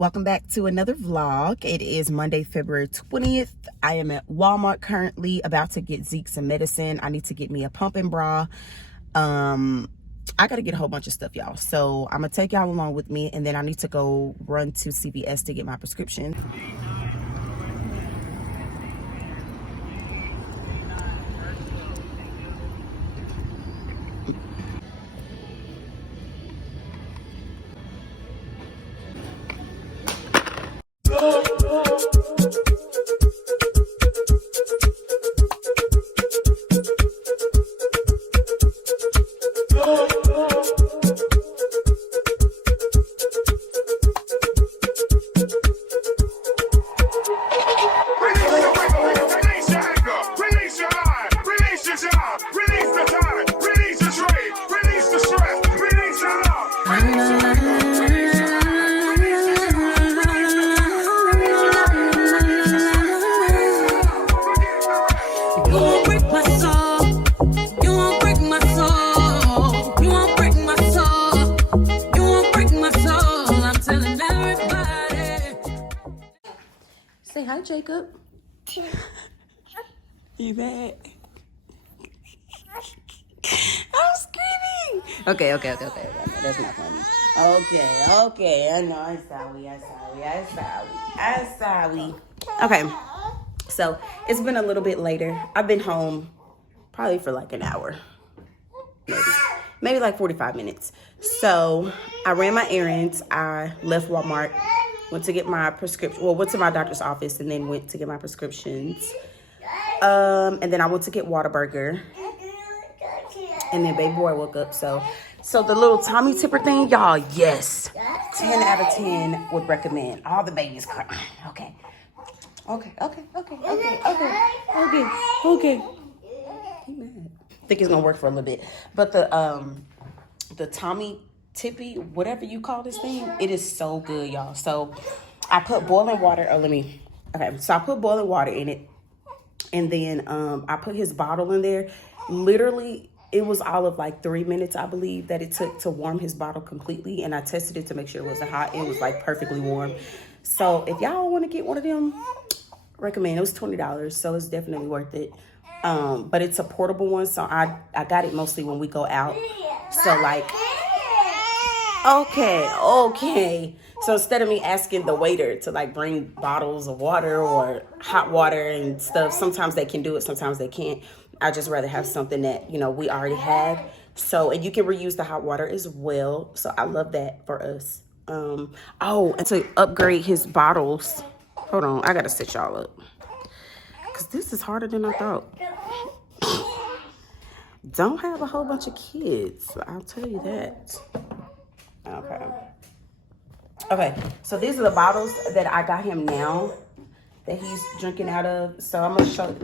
Welcome back to another vlog. It is Monday, February 20th. I am at Walmart currently about to get Zeke some medicine. I need to get me a pump and bra. I got to get a whole bunch of stuff, y'all. So I'm going to take y'all along with me, and then I need to go run to CVS to get my prescription. Say hi, Jacob. You mad? I'm screaming. Okay. That's not funny. Okay. I know. I'm sorry. Okay. So it's been a little bit later. I've been home probably for like an hour. Maybe like 45 minutes. So I ran my errands. I left Walmart. Went to get my prescription. Well, went to my doctor's office and then went to get my prescriptions. And then I went to get Whataburger. And then baby boy woke up. So the little Tommy tipper thing, y'all, yes. 10 out of 10 would recommend. All the babies cry. Okay. He mad. I think it's gonna work for a little bit. But the Tommy Tippy, whatever you call this thing, it is so good, y'all. So I put boiling water, so I put boiling water in it, and then I put his bottle in there. Literally, it was all of like 3 minutes, I believe, that it took to warm his bottle completely, and I tested it to make sure it wasn't hot. It was like perfectly warm. So if y'all want to get one of them, recommend. It was $20, so it's definitely worth it. But it's a portable one, so I got it mostly when we go out. So like, okay. So instead of me asking the waiter to like bring bottles of water or hot water and stuff, sometimes they can do it, sometimes they can't. I just rather have something that, we already have. So, and you can reuse the hot water as well. So I love that for us. And to upgrade his bottles, hold on, I gotta set y'all up, because this is harder than I thought. Don't have a whole bunch of kids, I'll tell you that. Okay, so these are the bottles that I got him now that he's drinking out of. So I'm gonna show,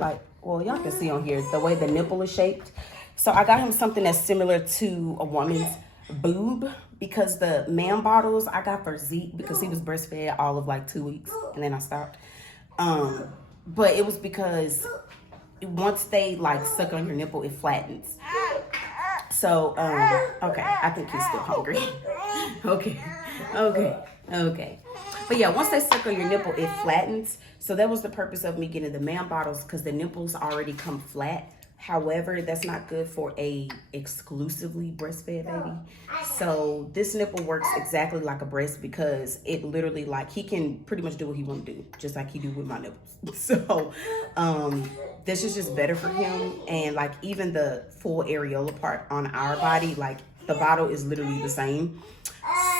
y'all can see on here the way the nipple is shaped. So I got him something that's similar to a woman's boob, because the man bottles I got for Zeke because he was breastfed all of like 2 weeks and then I stopped. But it was because once they like suck on your nipple, it flattens. So, okay, I think he's still hungry. Okay. But yeah, once they suck on your nipple, it flattens. So that was the purpose of me getting the man bottles, because the nipples already come flat. However, that's not good for a exclusively breastfed baby. So this nipple works exactly like a breast, because it literally, like, he can pretty much do what he want to do, just like he do with my nipples. So this is just better for him. And like even the full areola part on our body, like the bottle is literally the same.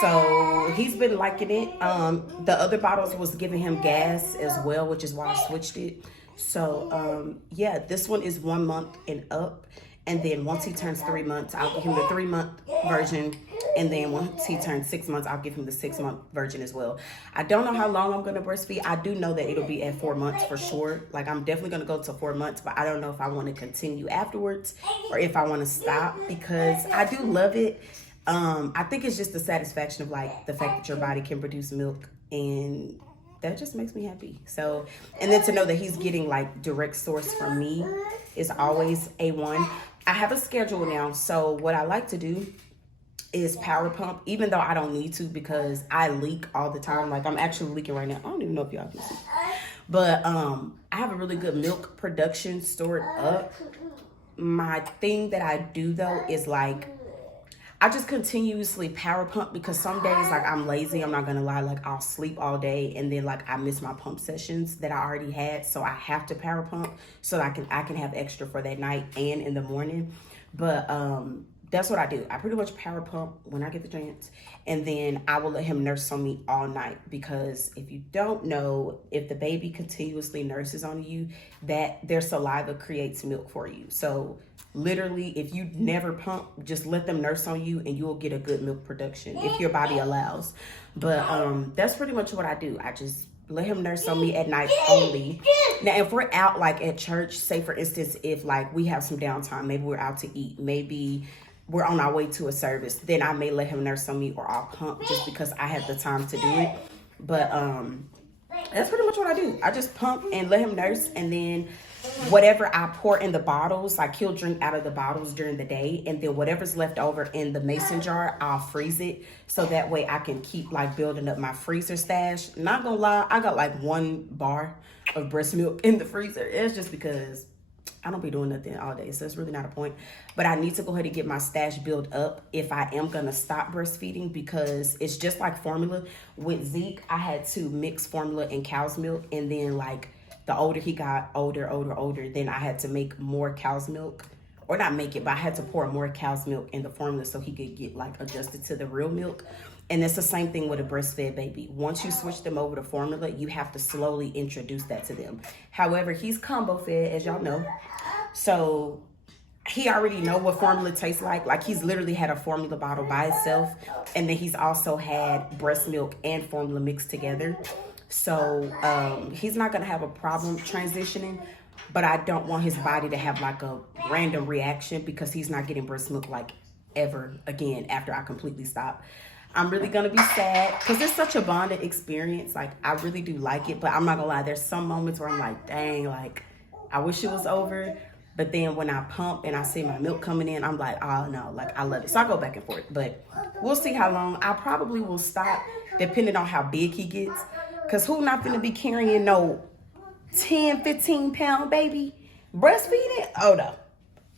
So he's been liking it. The other bottles was giving him gas as well, which is why I switched it. So yeah, this one is 1 month and up. And then once he turns 3 months, I'll give him the 3-month version. And then once he turns 6 months, I'll give him the 6-month version as well. I don't know how long I'm going to breastfeed. I do know that it'll be at 4 months for sure. Like, I'm definitely going to go to 4 months, but I don't know if I want to continue afterwards or if I want to stop, because I do love it. I think it's just the satisfaction of like the fact that your body can produce milk, and that just makes me happy. So, and then to know that he's getting like direct source from me is always A1. I have a schedule now. So what I like to do is power pump, even though I don't need to because I leak all the time. Like I'm actually leaking right now. I don't even know if y'all can see. But I have a really good milk production stored up. My thing that I do though is like I just continuously power pump because some days like I'm lazy, I'm not gonna lie, like I'll sleep all day and then like I miss my pump sessions that I already had, so I have to power pump so I can have extra for that night and in the morning. But that's what I do. I pretty much power pump when I get the chance, and then I will let him nurse on me all night, because if you don't know, if the baby continuously nurses on you, that their saliva creates milk for you. So literally, if you never pump, just let them nurse on you and you'll get a good milk production if your body allows. But that's pretty much what I do. I just let him nurse on me at night only. Now, if we're out like at church, say for instance, if like we have some downtime, maybe we're out to eat, maybe we're on our way to a service, then I may let him nurse on me or I'll pump just because I have the time to do it. But that's pretty much what I do. I just pump and let him nurse, and then whatever I pour in the bottles, like he'll drink out of the bottles during the day, and then whatever's left over in the mason jar, I'll freeze it so that way I can keep like building up my freezer stash. Not gonna lie, I got like 1 bar of breast milk in the freezer. It's just because I don't be doing nothing all day, so it's really not a point. But I need to go ahead and get my stash built up if I am gonna stop breastfeeding, because it's just like formula. With Zeke, I had to mix formula and cow's milk, and then like the older he got, older, then I had to make more cow's milk. Or not make it, but I had to pour more cow's milk in the formula so he could get like adjusted to the real milk. And it's the same thing with a breastfed baby. Once you switch them over to formula, you have to slowly introduce that to them. However, he's combo fed, as y'all know. So he already know what formula tastes like. Like he's literally had a formula bottle by itself. And then he's also had breast milk and formula mixed together. So he's not gonna have a problem transitioning, but I don't want his body to have like a random reaction because he's not getting breast milk like ever again after I completely stop. I'm really gonna be sad because it's such a bonding experience. Like I really do like it, but I'm not gonna lie, there's some moments where I'm like, dang, like I wish it was over. But then when I pump and I see my milk coming in, I'm like, oh no, like I love it. So I go back and forth, but we'll see how long. I probably will stop depending on how big he gets. Cause who not gonna be carrying no 10, 15 pound baby breastfeeding? Oh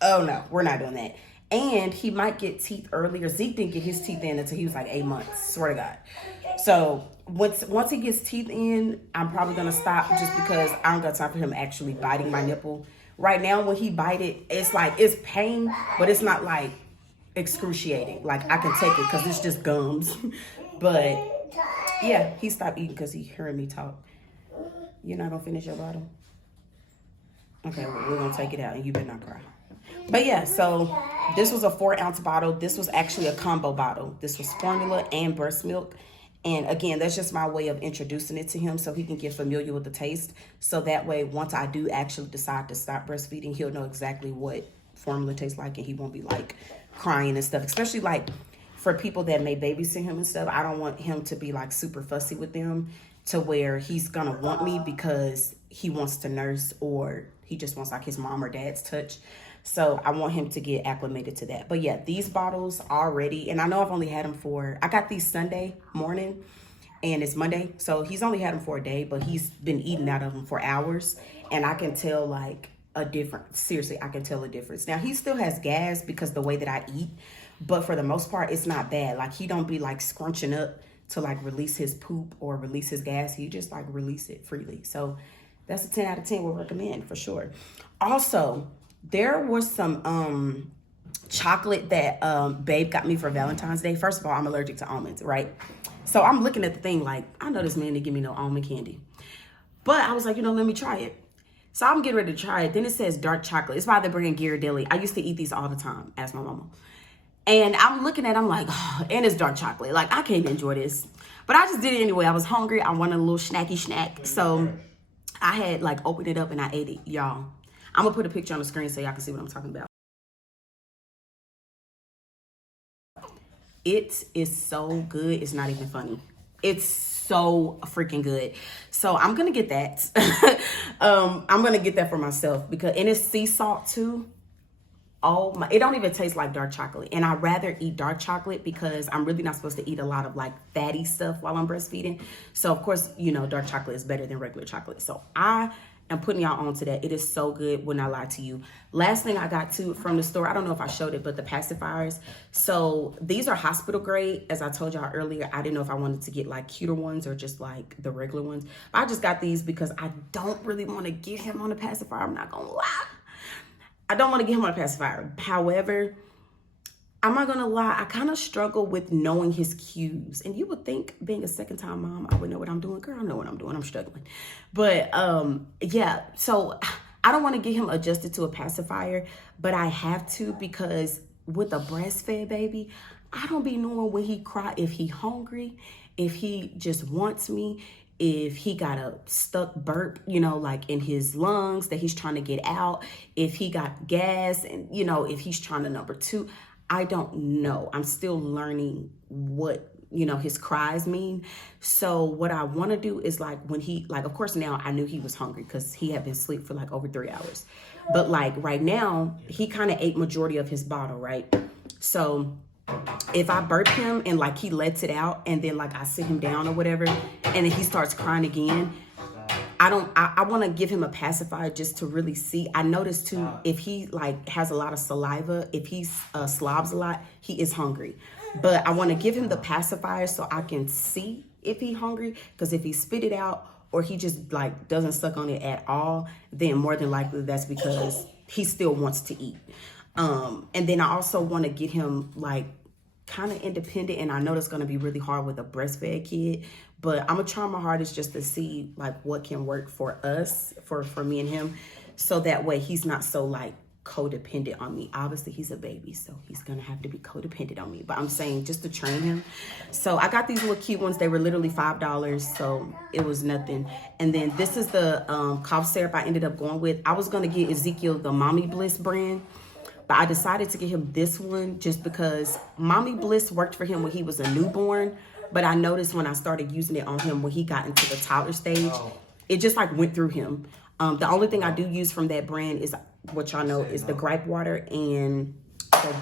no, we're not doing that. And he might get teeth earlier. Zeke didn't get his teeth in until he was like 8 months, swear to God. So once he gets teeth in, I'm probably gonna stop just because I don't got time for him actually biting my nipple. Right now, when he bite it, it's like, it's pain, but it's not like excruciating. Like I can take it because it's just gums. But yeah, he stopped eating because he heard me talk. You're not gonna finish your bottle? Okay, well, we're gonna take it out and you better not cry. But yeah, so this was a 4-ounce bottle. This was actually a combo bottle. This was formula and breast milk. And again, that's just my way of introducing it to him so he can get familiar with the taste. So that way, once I do actually decide to stop breastfeeding, he'll know exactly what formula tastes like and he won't be like crying and stuff. Especially like for people that may babysit him and stuff, I don't want him to be like super fussy with them to where he's gonna want me because he wants to nurse or he just wants like his mom or dad's touch. So I want him to get acclimated to that. But yeah, these bottles already, and I know I've only had them I got these Sunday morning and it's Monday. So he's only had them for a day, but he's been eating out of them for hours. And I can tell like a difference. Seriously, I can tell a difference. Now he still has gas because the way that I eat, but for the most part, it's not bad. Like he don't be like scrunching up to like release his poop or release his gas. He just like release it freely. So that's a 10 out of 10 would recommend for sure. Also, there was some chocolate that babe got me for Valentine's Day. First of all, I'm allergic to almonds, right? So I'm looking at the thing like, I know this man didn't give me no almond candy. But I was like, let me try it. So I'm getting ready to try it. Then it says dark chocolate. It's by the brand Ghirardelli. I used to eat these all the time, ask my mama. And I'm looking at it, I'm like, oh, and it's dark chocolate. Like, I can't enjoy this. But I just did it anyway. I was hungry. I wanted a little snacky snack. So I had like opened it up and I ate it, y'all. I'm gonna put a picture on the screen so y'all can see what I'm talking about. It is so good. It's not even funny. It's so freaking good. So I'm gonna get that. I'm gonna get that for myself and it's sea salt too. Oh my, it don't even taste like dark chocolate. And I'd rather eat dark chocolate because I'm really not supposed to eat a lot of like fatty stuff while I'm breastfeeding. So of course, you know, dark chocolate is better than regular chocolate. So I am putting y'all on to that. It is so good, would not lie to you. Last thing I got to from the store, I don't know if I showed it, but the pacifiers. So these are hospital grade. As I told y'all earlier, I didn't know if I wanted to get like cuter ones or just like the regular ones. But I just got these because I don't really want to get him on a pacifier. I'm not gonna lie. I don't want to get him on a pacifier. However, I'm not gonna lie, I kind of struggle with knowing his cues. And you would think, being a second time mom, I would know what I'm doing. Girl, I know what I'm doing. I'm struggling. But yeah, so I don't want to get him adjusted to a pacifier, but I have to because with a breastfed baby, I don't be knowing when he cry, if he hungry, if he just wants me, if he got a stuck burp, you know, like in his lungs that he's trying to get out, if he got gas and, you know, if he's trying to number two. I don't know. I'm still learning what, you know, his cries mean. So what I want to do is like when he, like, of course now I knew he was hungry because he had been asleep for like over 3 hours. But like right now, he kind of ate majority of his bottle, right? So if I burp him and like he lets it out and then like I sit him down or whatever, and then he starts crying again, I want to give him a pacifier just to really see. I noticed too, if he like has a lot of saliva, if he slobs a lot, he is hungry. But I want to give him the pacifier so I can see if he's hungry. Because if he spit it out or he just like doesn't suck on it at all, then more than likely that's because he still wants to eat. And then I also want to get him like kind of independent, and I know that's going to be really hard with a breastfed kid, but I'm gonna try my hardest just to see like what can work for us, for me and him, so that way he's not so like codependent on me. Obviously he's a baby, so he's gonna have to be codependent on me, but I'm saying just to train him. So I got these little cute ones. They were literally $5, so it was nothing. And then this is the cough syrup I ended up going with. I was gonna get Ezekiel the Mommy Bliss brand, but I decided to get him this one just because Mommy Bliss worked for him when he was a newborn. But I noticed when I started using it on him when he got into the toddler stage, it just like went through him. The only thing I do use from that brand is what y'all know is the gripe water and the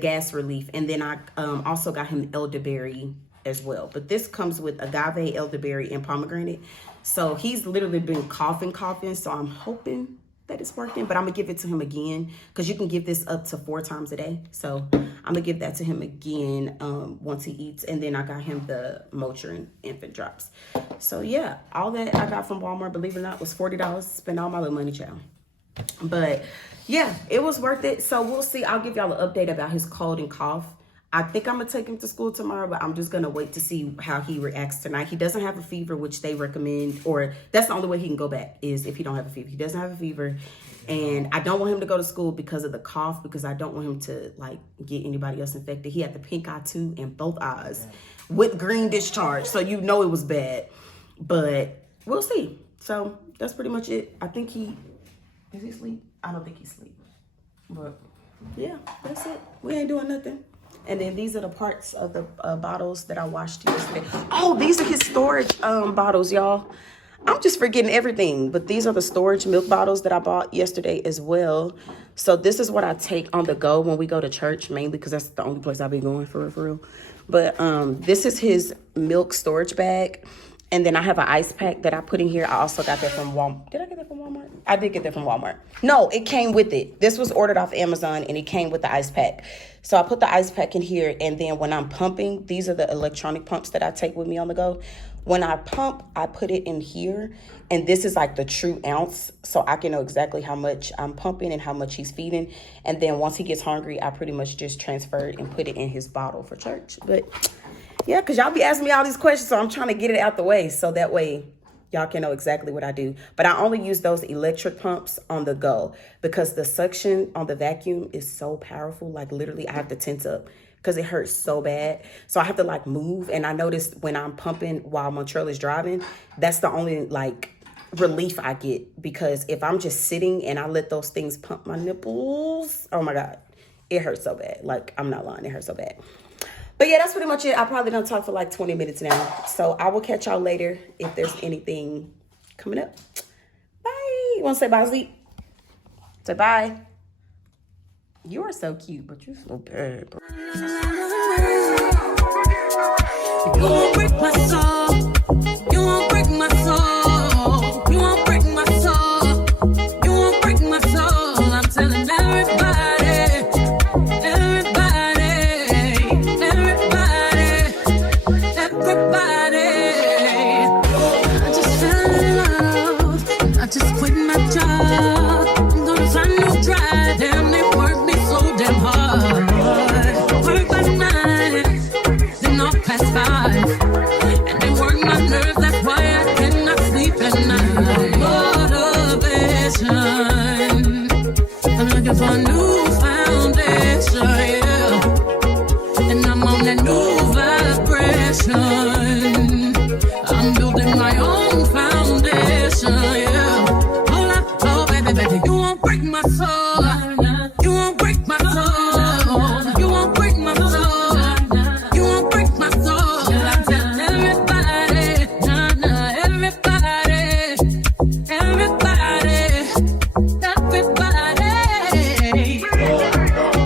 gas relief. And then I also got him elderberry as well. But this comes with agave, elderberry, and pomegranate. So he's literally been coughing. So I'm hoping that it's working, but I'm gonna give it to him again because you can give this up to 4 times a day. So I'm gonna give that to him again once he eats. And then I got him the Motrin infant drops. So yeah, all that I got from Walmart, believe it or not, was $40. Spend all my little money, child. But yeah, it was worth it. So we'll see. I'll give y'all an update about his cold and cough. I think I'm gonna take him to school tomorrow, but I'm just gonna wait to see how he reacts tonight. He doesn't have a fever, which they recommend, or that's the only way he can go back is if he don't have a fever. He doesn't have a fever, and I don't want him to go to school because of the cough, because I don't want him to like get anybody else infected. He had the pink eye too in both eyes with green discharge, so you know it was bad. But we'll see. So that's pretty much it. I think is he asleep? I don't think he's asleep. But yeah, that's it. We ain't doing nothing. And then these are the parts of the bottles that I washed yesterday. Oh, these are his storage bottles, y'all. I'm just forgetting everything. But these are the storage milk bottles that I bought yesterday as well. So this is what I take on the go when we go to church, mainly because that's the only place I'll be going for real. But this is his milk storage bag. And then I have an ice pack that I put in here. I also got that from Walmart. Did I get that from Walmart? I did get that from Walmart. No, it came with it. This was ordered off Amazon and it came with the ice pack. So I put the ice pack in here. And then when I'm pumping, these are the electronic pumps that I take with me on the go. When I pump, I put it in here. And this is like the true ounce. So I can know exactly how much I'm pumping and how much he's feeding. And then once he gets hungry, I pretty much just transfer it and put it in his bottle for church. But yeah, because y'all be asking me all these questions, so I'm trying to get it out the way so that way y'all can know exactly what I do. But I only use those electric pumps on the go because the suction on the vacuum is so powerful. Like literally I have to tense up because it hurts so bad. So I have to like move. And I noticed when I'm pumping while Montreal is driving, that's the only like relief I get, because if I'm just sitting and I let those things pump my nipples, oh my God, it hurts so bad. Like I'm not lying, it hurts so bad. But yeah, that's pretty much it. I probably done talk for like 20 minutes now. So I will catch y'all later if there's anything coming up. Bye. You want to say bye, Sleep? Say bye. You are so cute, but you're so bad, bro. You won't break my soul. You won't break my soul. You won't break my soul. You won't break my soul. I'm telling everybody, everybody, everybody, everybody. I just fell in love. I just quit my job. I'm gonna find no drive. Damn, they work me so damn hard. Work by night, then off past 5. And they work my nerves, that's why I cannot sleep at night. Motivation, I'm looking for a new foundation, yeah. And I'm on that new vibration. I'm building my own foundation, yeah. Hold up, oh baby, baby, you won't break my soul. You won't break my soul. You won't break my soul. You won't break my soul. I'm telling everybody, nah, nah, everybody, everybody, everybody.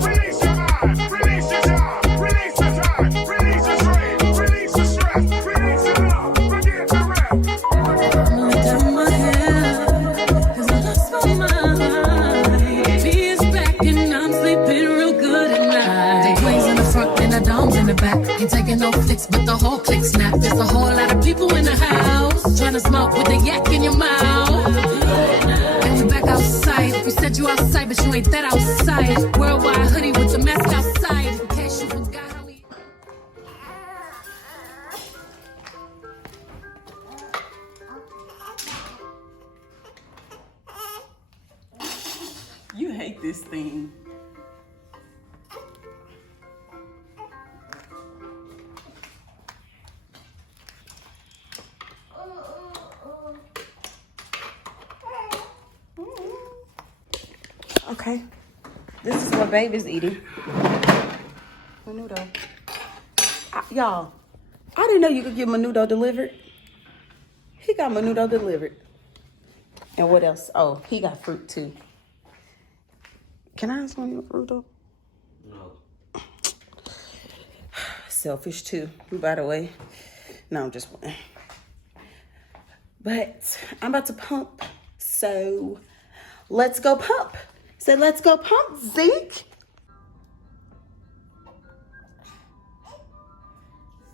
Release your mind, release your job, release the time, release the strain, release the stress, release it all, forget the rest. I'm gonna down my head, 'cause I lost my mind. Being's back and I'm sleeping real good at night. The wings in the front and the domes in the back. Ain't taking no flicks, but the whole click snap. There's a whole lot of people in the house trying to smoke with the yak in your mouth. And we back outside. You said you outside, but you ain't that outside. Worldwide hoodie with the mask outside. In case you forgot how we. You hate this thing. Okay, this is what baby's eating. Menudo. Y'all, I didn't know you could get menudo delivered. He got menudo delivered. And what else? Oh, he got fruit too. Can I ask one of your fruit though? No. Selfish too, by the way. No, I'm just playing. But I'm about to pump, so let's go pump. So let's go pump, Zeke.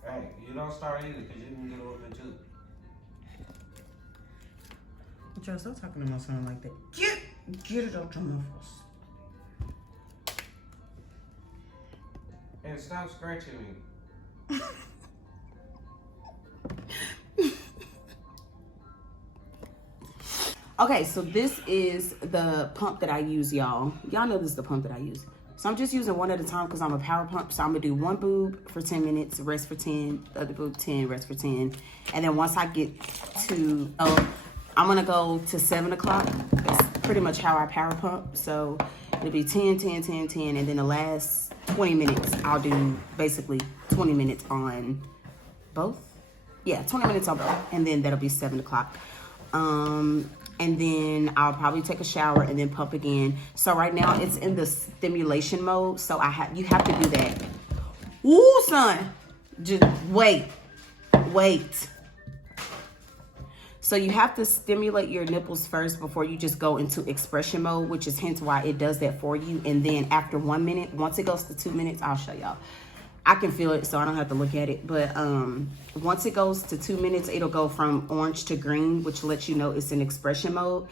Hey, you don't start either because you can get a little bit too. Joe, stop talking to my son like that. Get it out your mouth. And stop scratching me. Okay, so this is the pump that I use, y'all. Y'all know this is the pump that I use. So I'm just using one at a time because I'm a power pump. So I'm gonna do one boob for 10 minutes, rest for 10, the other boob 10, rest for 10. And then once I get to, I'm gonna go to 7 o'clock. That's pretty much how I power pump. So it'll be 10, 10, 10, 10. And then the last 20 minutes, I'll do basically 20 minutes on both. Yeah, 20 minutes on both. And then that'll be 7 o'clock. And then I'll probably take a shower and then pump again. So right now it's in the stimulation mode. So you have to do that. Ooh, son, just wait. So you have to stimulate your nipples first before you just go into expression mode, which is hence why it does that for you. And then after 1 minute, once it goes to 2 minutes, I'll show y'all. I can feel it, so I don't have to look at it. But once it goes to 2 minutes, it'll go from orange to green, which lets you know it's in expression mode.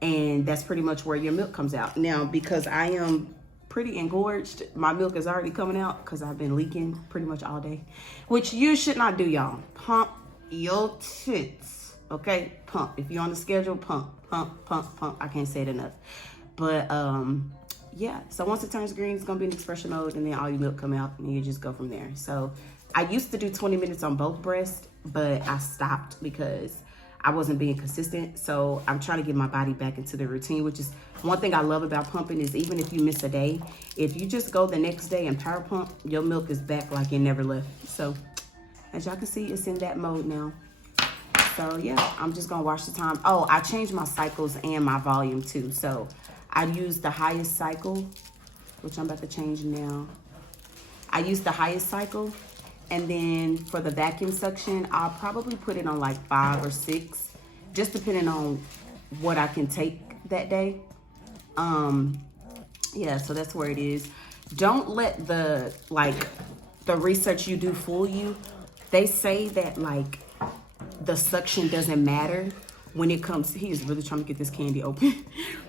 And that's pretty much where your milk comes out. Now, because I am pretty engorged, my milk is already coming out because I've been leaking pretty much all day, which you should not do, y'all. Pump your tits, okay? Pump. If you're on the schedule, pump, pump, pump, pump. I can't say it enough. But yeah, so once it turns green, it's gonna be in expression mode, and then all your milk come out, and you just go from there. So I used to do 20 minutes on both breasts, but I stopped because I wasn't being consistent. So I'm trying to get my body back into the routine, which is one thing I love about pumping is even if you miss a day, if you just go the next day and power pump, your milk is back like it never left. So as y'all can see, it's in that mode now. So yeah, I'm just gonna watch the time. Oh, I changed my cycles and my volume too. So I use the highest cycle, which I'm about to change now. I use the highest cycle, and then for the vacuum suction, I'll probably put it on like 5 or 6, just depending on what I can take that day. Yeah, so that's where it is. Don't let the research you do fool you. They say that like the suction doesn't matter when it comes. He is really trying to get this candy open.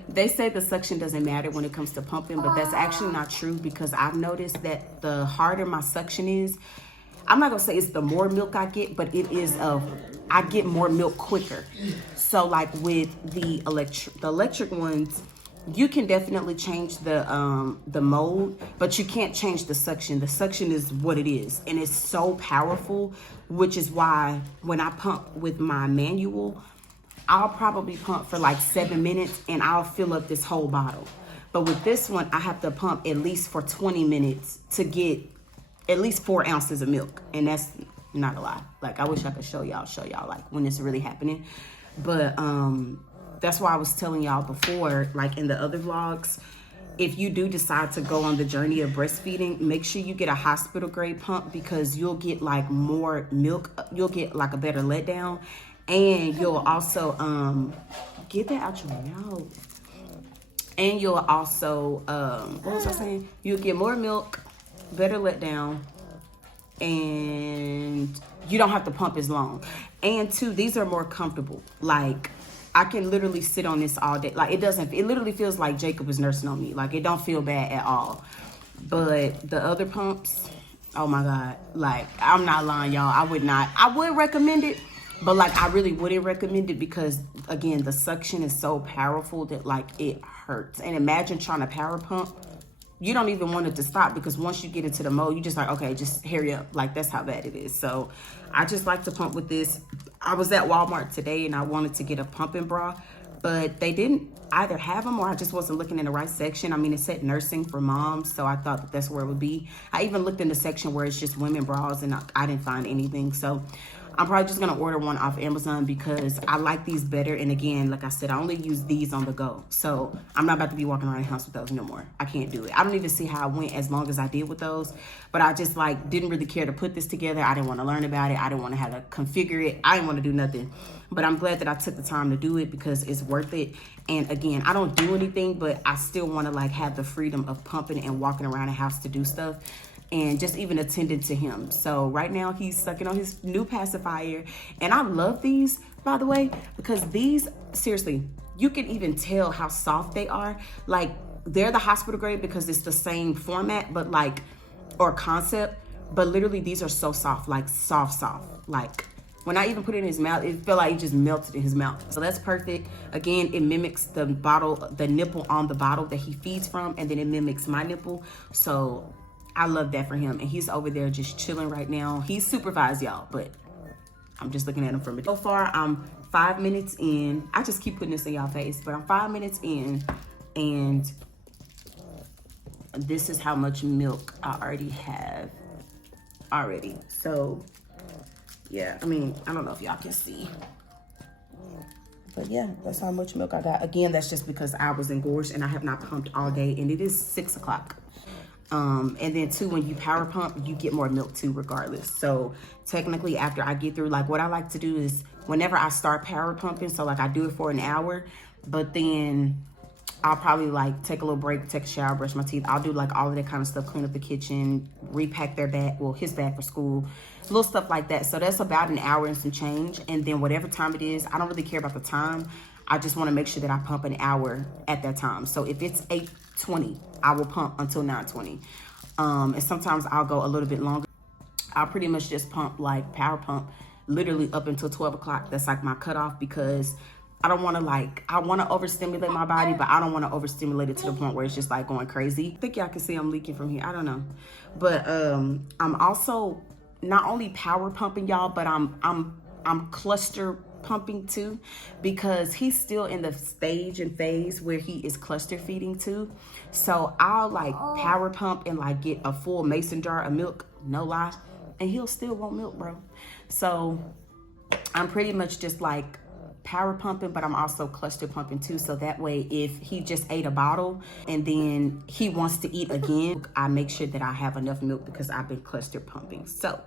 They say the suction doesn't matter when it comes to pumping, but that's actually not true, because I've noticed that the harder my suction is, I'm not gonna say it's the more milk I get, but it is I get more milk quicker. So like with the electric ones, you can definitely change the mode, but you can't change the suction. The suction is what it is, and it's so powerful, which is why when I pump with my manual, I'll probably pump for like 7 minutes and I'll fill up this whole bottle. But with this one, I have to pump at least for 20 minutes to get at least 4 ounces of milk, and that's not a lie. Like, I wish I could show y'all like when it's really happening. But that's why I was telling y'all before, like in the other vlogs, if you do decide to go on the journey of breastfeeding, make sure you get a hospital grade pump, because you'll get like more milk, you'll get like a better letdown, and you'll also get that out your mouth. And you'll also what was I saying? You'll get more milk, better letdown, and you don't have to pump as long. And 2, these are more comfortable. Like, I can literally sit on this all day. Like, it literally feels like Jacob is nursing on me. Like, it don't feel bad at all. But the other pumps, oh my God. Like, I'm not lying, y'all. I would recommend it, but like, I really wouldn't recommend it, because again, the suction is so powerful that like it hurts. And imagine trying to power pump. You don't even want it to stop, because once you get into the mode, you just like, okay, just hurry up. Like, that's how bad it is. So I just like to pump with this. I was at Walmart today and I wanted to get a pumping bra, but they didn't either have them, or I just wasn't looking in the right section. I mean, it said nursing for moms, so I thought that that's where it would be. I even looked in the section where it's just women bras, and I didn't find anything. So I'm probably just gonna order one off Amazon, because I like these better. And again, like I said, I only use these on the go. So I'm not about to be walking around the house with those no more. I can't do it. I don't even see how I went as long as I did with those. But I just like didn't really care to put this together. I didn't want to learn about it. I didn't want to have to configure it. I didn't want to do nothing. But I'm glad that I took the time to do it, because it's worth it. And again, I don't do anything, but I still want to like have the freedom of pumping and walking around the house to do stuff, and just even attending to him. So right now he's sucking on his new pacifier, and I love these, by the way, because these, seriously, you can even tell how soft they are. Like, they're the hospital grade because it's the same format, but like, or concept, but literally these are so soft, like soft. Like, when I even put it in his mouth, it felt like it just melted in his mouth. So that's perfect. Again, it mimics the nipple on the bottle that he feeds from, and then it mimics my nipple. So I love that for him. And he's over there just chilling right now. He's supervised, y'all, but I'm just looking at him from it. So far, I'm 5 minutes in. I just keep putting this in y'all face, but I'm 5 minutes in, and this is how much milk I already have already. So yeah, I mean, I don't know if y'all can see, but yeah, that's how much milk I got. Again, that's just because I was engorged and I have not pumped all day, and it is 6 o'clock. And then 2, when you power pump, you get more milk too, regardless. So technically, after I get through, like, what I like to do is whenever I start power pumping, so like I do it for an hour, but then I'll probably like take a little break, take a shower, brush my teeth. I'll do like all of that kind of stuff, clean up the kitchen, repack their bag, well, his bag for school, little stuff like that. So that's about an hour and some change. And then whatever time it is, I don't really care about the time. I just want to make sure that I pump an hour at that time. So if it's 8:20, I will pump until 9:20. And sometimes I'll go a little bit longer. I'll pretty much just pump, like power pump, literally up until 12 o'clock. That's like my cutoff, because I don't want to I want to overstimulate my body, but I don't want to overstimulate it to the point where it's just like going crazy. I think y'all can see I'm leaking from here. I don't know. But I'm also not only power pumping, y'all, but I'm cluster pumping too, because he's still in the stage and phase where he is cluster feeding too. So I'll like power pump and like get a full mason jar of milk, no lie, and he'll still want milk, bro. So I'm pretty much just like power pumping, but I'm also cluster pumping too. So that way, if he just ate a bottle and then he wants to eat again, I make sure that I have enough milk because I've been cluster pumping. So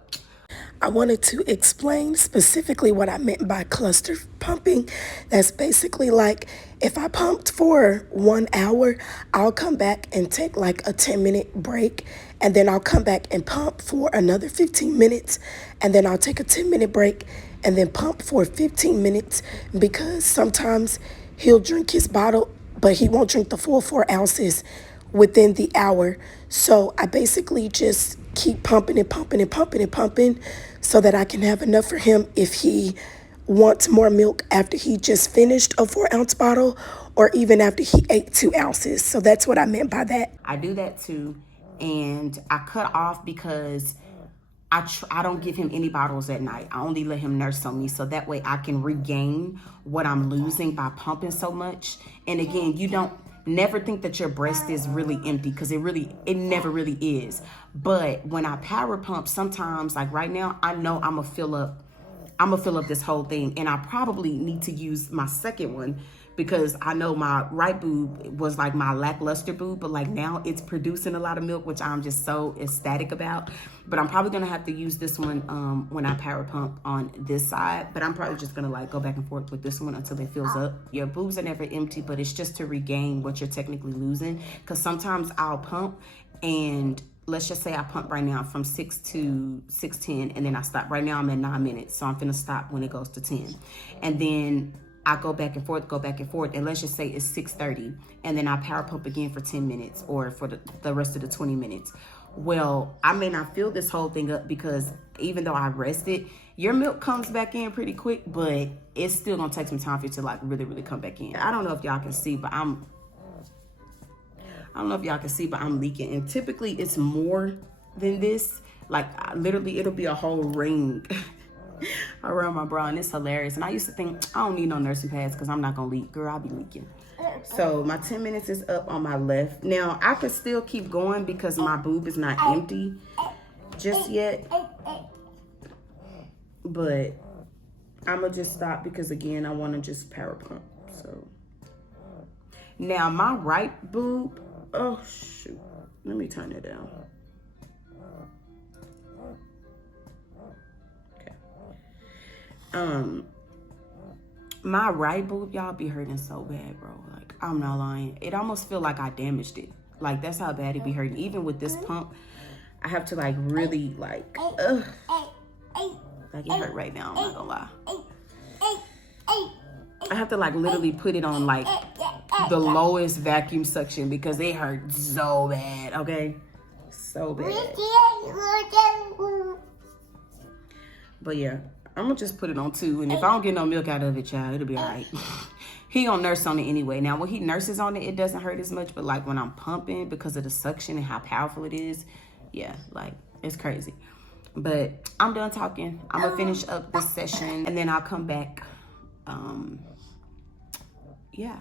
I wanted to explain specifically what I meant by cluster pumping. That's basically like if I pumped for 1 hour, I'll come back and take like a 10-minute break, and then I'll come back and pump for another 15 minutes, and then I'll take a 10-minute break and then pump for 15 minutes, because sometimes he'll drink his bottle, but he won't drink the full 4 ounces within the hour. So I basically just keep pumping and pumping and pumping and pumping so that I can have enough for him if he wants more milk after he just finished a 4-ounce bottle, or even after he ate 2 ounces. So that's what I meant by that. I do that too. And I cut off because I don't give him any bottles at night. I only let him nurse on me, so that way I can regain what I'm losing by pumping so much. And again, you don't never think that your breast is really empty, because it never really is. But when I power pump, sometimes, like right now, I know I'm gonna fill up this whole thing, and I probably need to use my second one, because I know my right boob was like my lackluster boob, but like now it's producing a lot of milk, which I'm just so ecstatic about. But I'm probably gonna have to use this one when I power pump on this side. But I'm probably just gonna like go back and forth with this one until it fills up. Your boobs are never empty, but it's just to regain what you're technically losing. Because sometimes I'll pump, and let's just say I pump right now from 6 to 6:10, and then I stop. Right now I'm at 9 minutes, so I'm finna stop when it goes to 10. And then I go back and forth, and let's just say it's 6:30, and then I power pump again for 10 minutes or for the rest of the 20 minutes. Well, I may not fill this whole thing up, because even though I rested, your milk comes back in pretty quick, but it's still gonna take some time for it to like really, really come back in. I don't know if y'all can see, but I'm leaking, and typically it's more than this. Like literally it'll be a whole ring around my bra, and it's hilarious. And I used to think I don't need no nursing pads because I'm not gonna leak. Girl, I'll be leaking. So my 10 minutes is up on my left. Now I can still keep going because my boob is not empty just yet, but I'm gonna just stop because again I want to just power pump. So now my right boob, oh shoot, let me turn it down. My right boob, y'all, be hurting so bad, bro. Like, I'm not lying. It almost feel like I damaged it. Like, that's how bad it be hurting. Even with this pump, I have to like really like, like it hurt right now, I'm not gonna lie. I have to like literally put it on like the lowest vacuum suction because it hurt so bad, okay? So bad. But yeah, I'm gonna just put it on 2, and if I don't get no milk out of it, child, it'll be all right. He gonna nurse on it anyway. Now, when he nurses on it, it doesn't hurt as much, but like when I'm pumping, because of the suction and how powerful it is, yeah, like it's crazy. But I'm done talking. I'm gonna finish up this session, and then I'll come back. Yeah.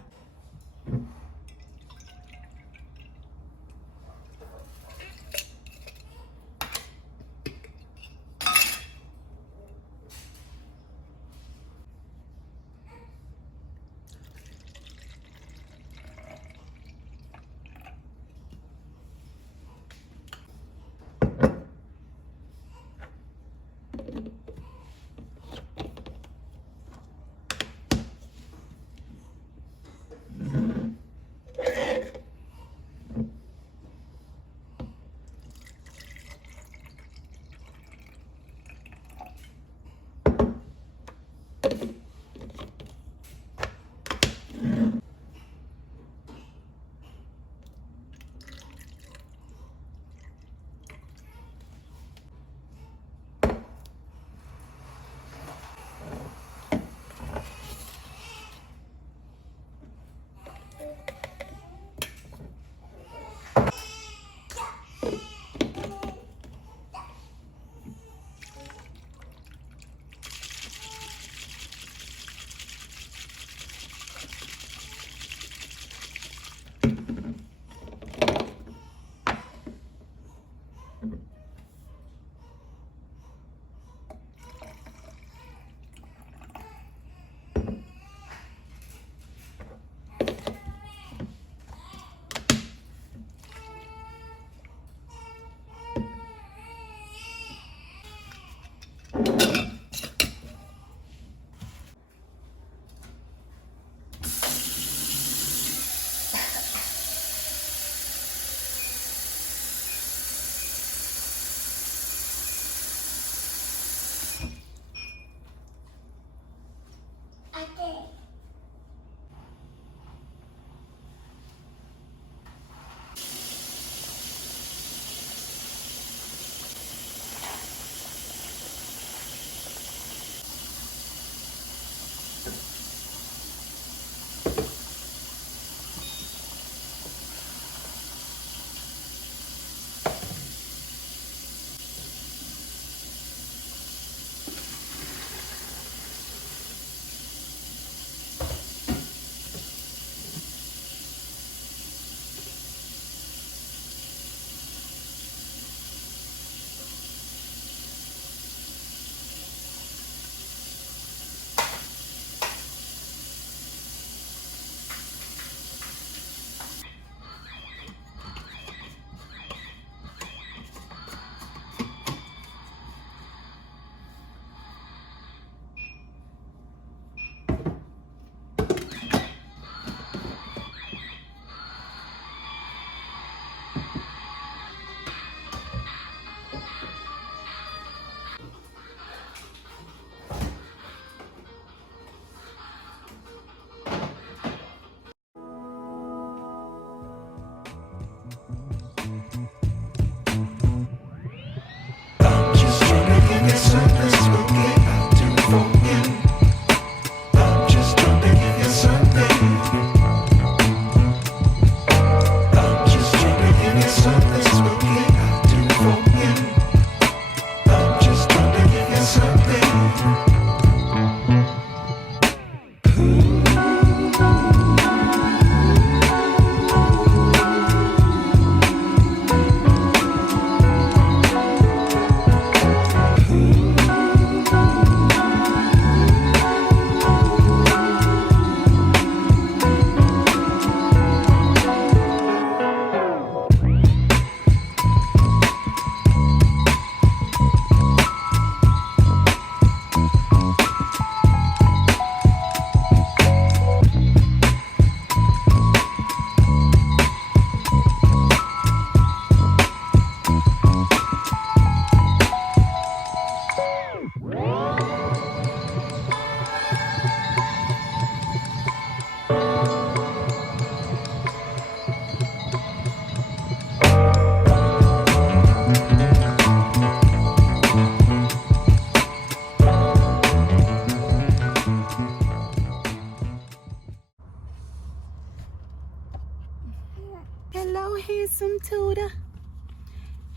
handsome Tuda.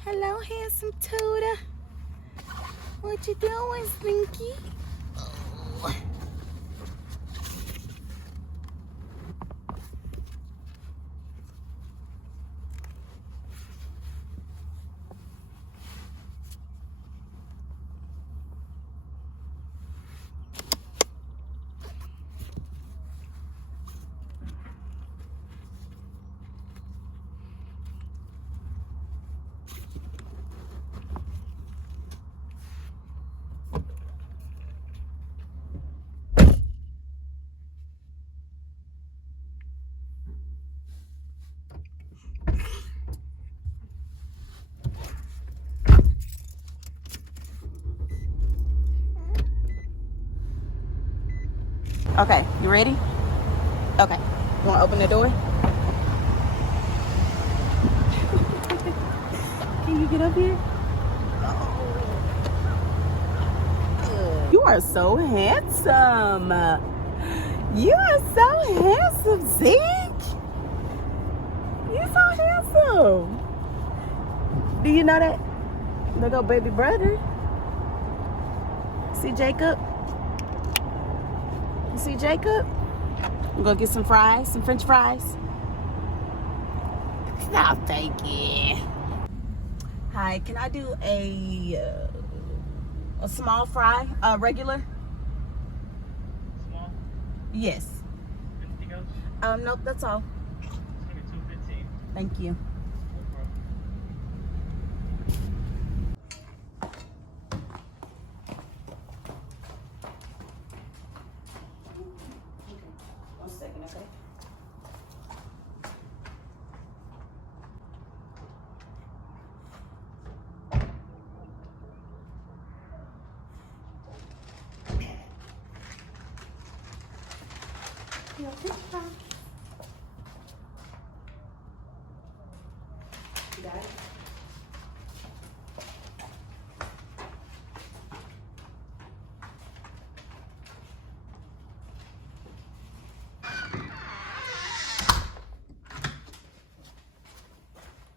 Hello, handsome Tuda. What you doing, Slinky? Okay, you ready? Okay. You want to open the door? Can you get up here? You are so handsome. You are so handsome, Zeke. You're so handsome. Do you know that? Look up, baby brother. See Jacob? You see Jacob? I'm gonna get some fries, some French fries. No, thank you. Hi, can I do a small fry, regular? Small? Yes. Anything else? Nope, that's all. It's gonna be $2.15. Thank you. No problem. One second, okay? You got it?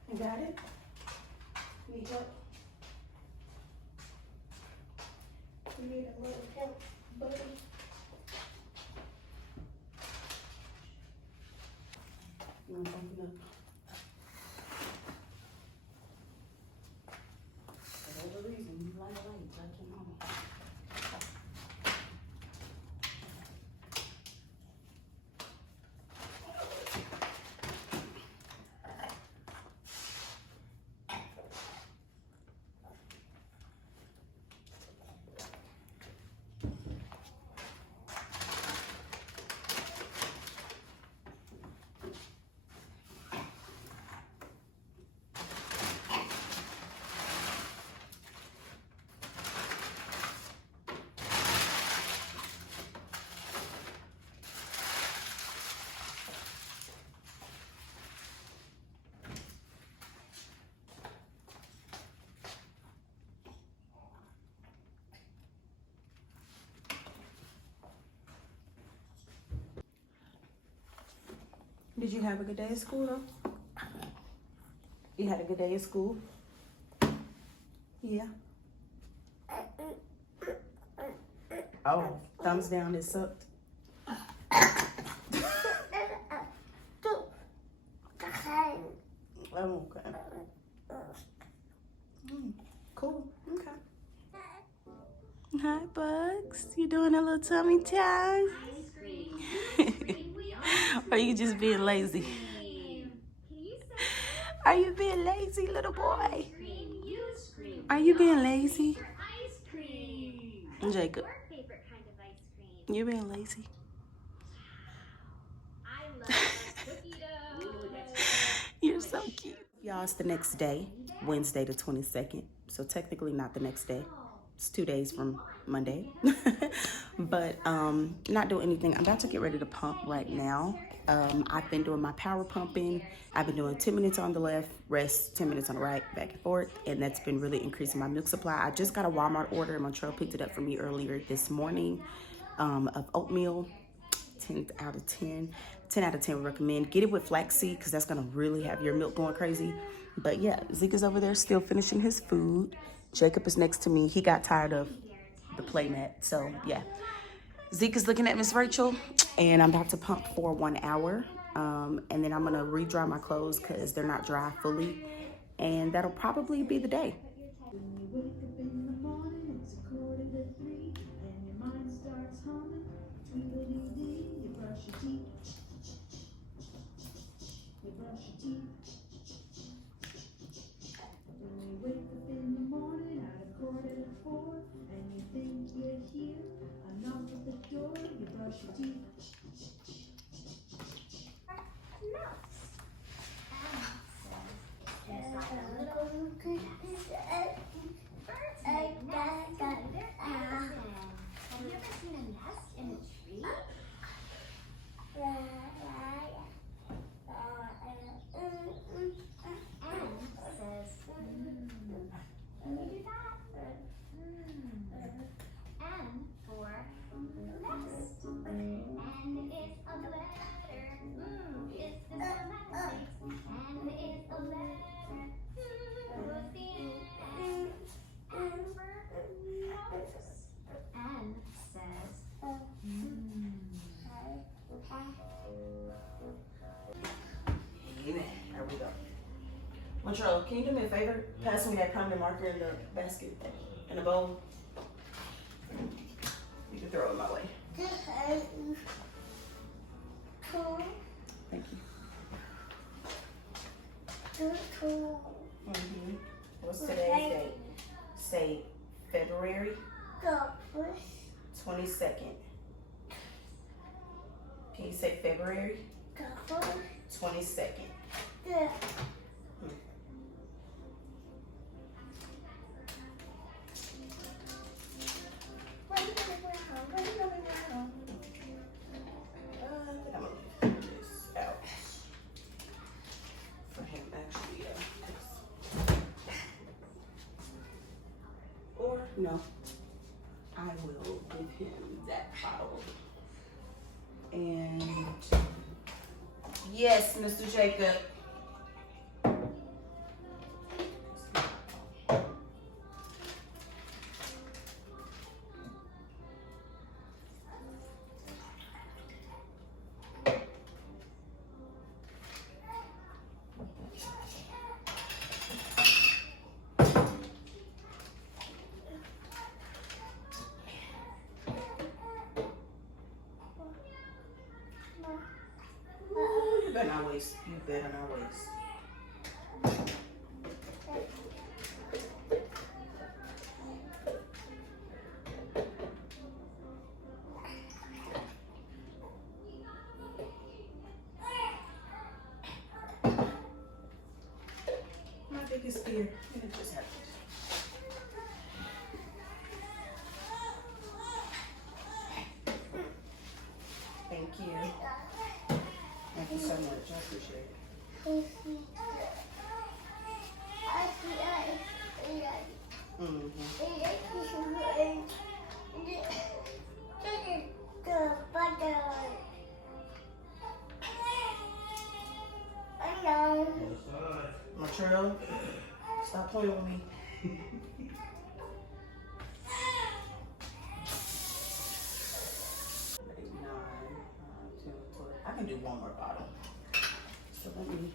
You got it? Need help? You need a little help, buddy? You want to open up? For whatever reason, you like lights, I came home. Did you have a good day at school, though? You had a good day at school? Yeah. Oh, thumbs down, it sucked. Oh, okay. Cool. Okay. Hi, Bugs. You doing a little tummy time? Or are you just being lazy? Are you being lazy, little boy? Are you being lazy? Jacob, you being lazy? You're so cute. Y'all, it's the next day, Wednesday the 22nd. So technically not the next day. It's 2 days from Monday. But not doing anything. I'm about to get ready to pump right now. I've been doing my power pumping. I've been doing 10 minutes on the left, rest 10 minutes on the right, back and forth. And that's been really increasing my milk supply. I just got a Walmart order. Montreal picked it up for me earlier this morning of oatmeal 10 out of 10. 10 out of 10 would recommend. Get it with flaxseed because that's going to really have your milk going crazy. But yeah, Zeke is over there still finishing his food. Jacob is next to me. He got tired of the play mat. So yeah. Zeke is looking at Miss Rachel, and I'm about to pump for 1 hour. And then I'm going to re-dry my clothes because they're not dry fully. And that'll probably be the day. Wake up in the morning, it's 2:45, and your mind starts humming. Tweedledee, you brush your teeth. You brush your teeth. When you wake up in the morning at 4:15, and you think you're here, a knock at the door, you brush your teeth. Have you ever seen a nest in a tree? Anne says, can you do that? N for nest. N is a letter. Is this romantic? N is a letter. What's the N? N for nose. N says, There we go. Montreal, can you do me a favor? Pass me that permanent marker in the basket, in the bowl. You can throw it my way. Thank you. What's today's date? Say February 22nd. Can you say February 22nd? I'm gonna leave this out for him actually, yeah. Or no, I will give him that bottle. And yes, Mr. Jacob. Ooh, you better not waste. You better not waste. My biggest fear, and it just happened. Thank you. Thank you so much. I appreciate it. Montreal, stop playing with me. I can do one more bottle. So let me.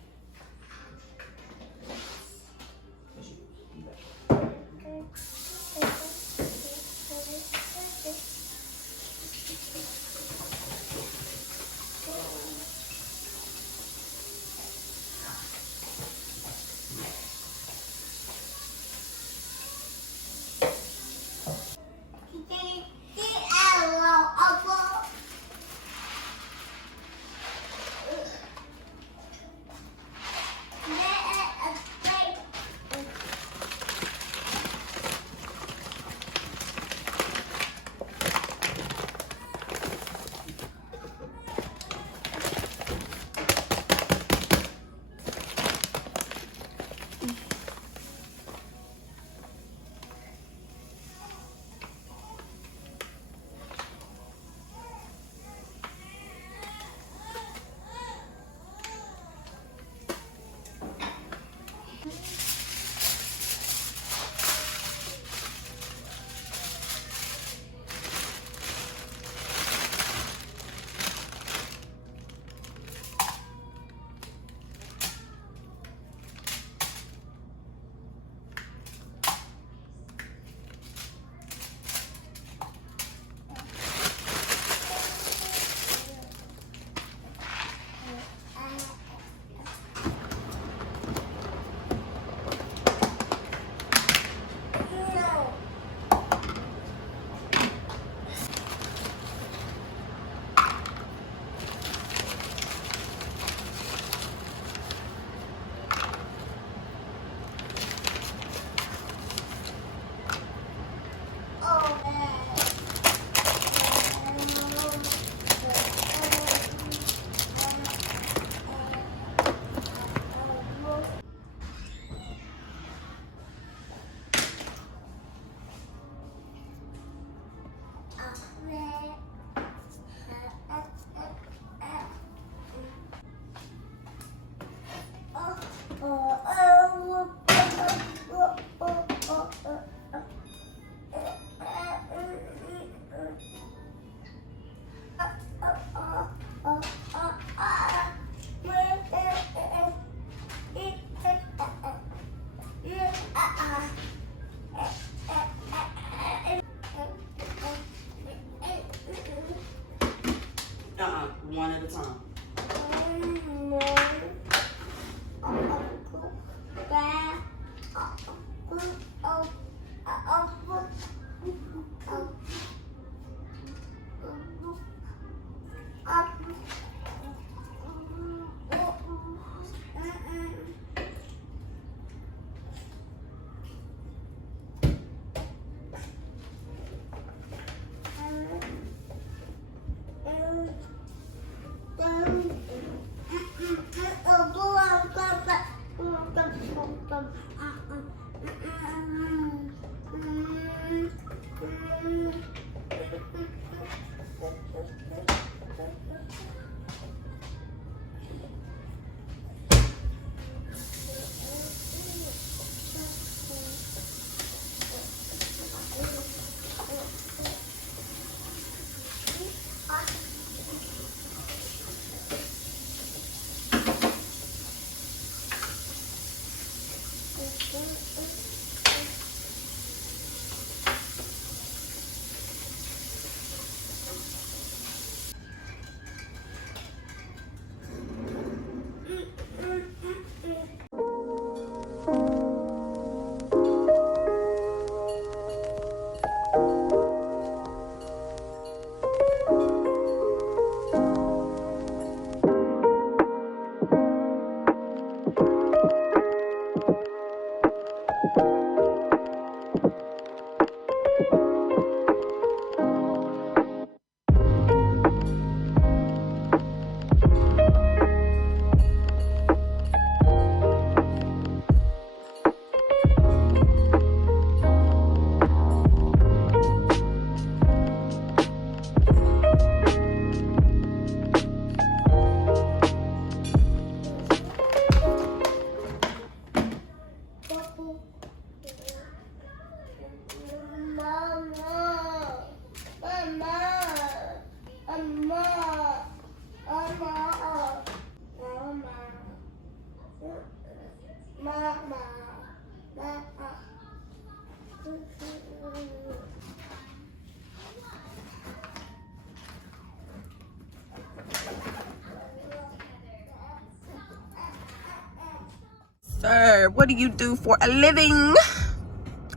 Sir, what do you do for a living?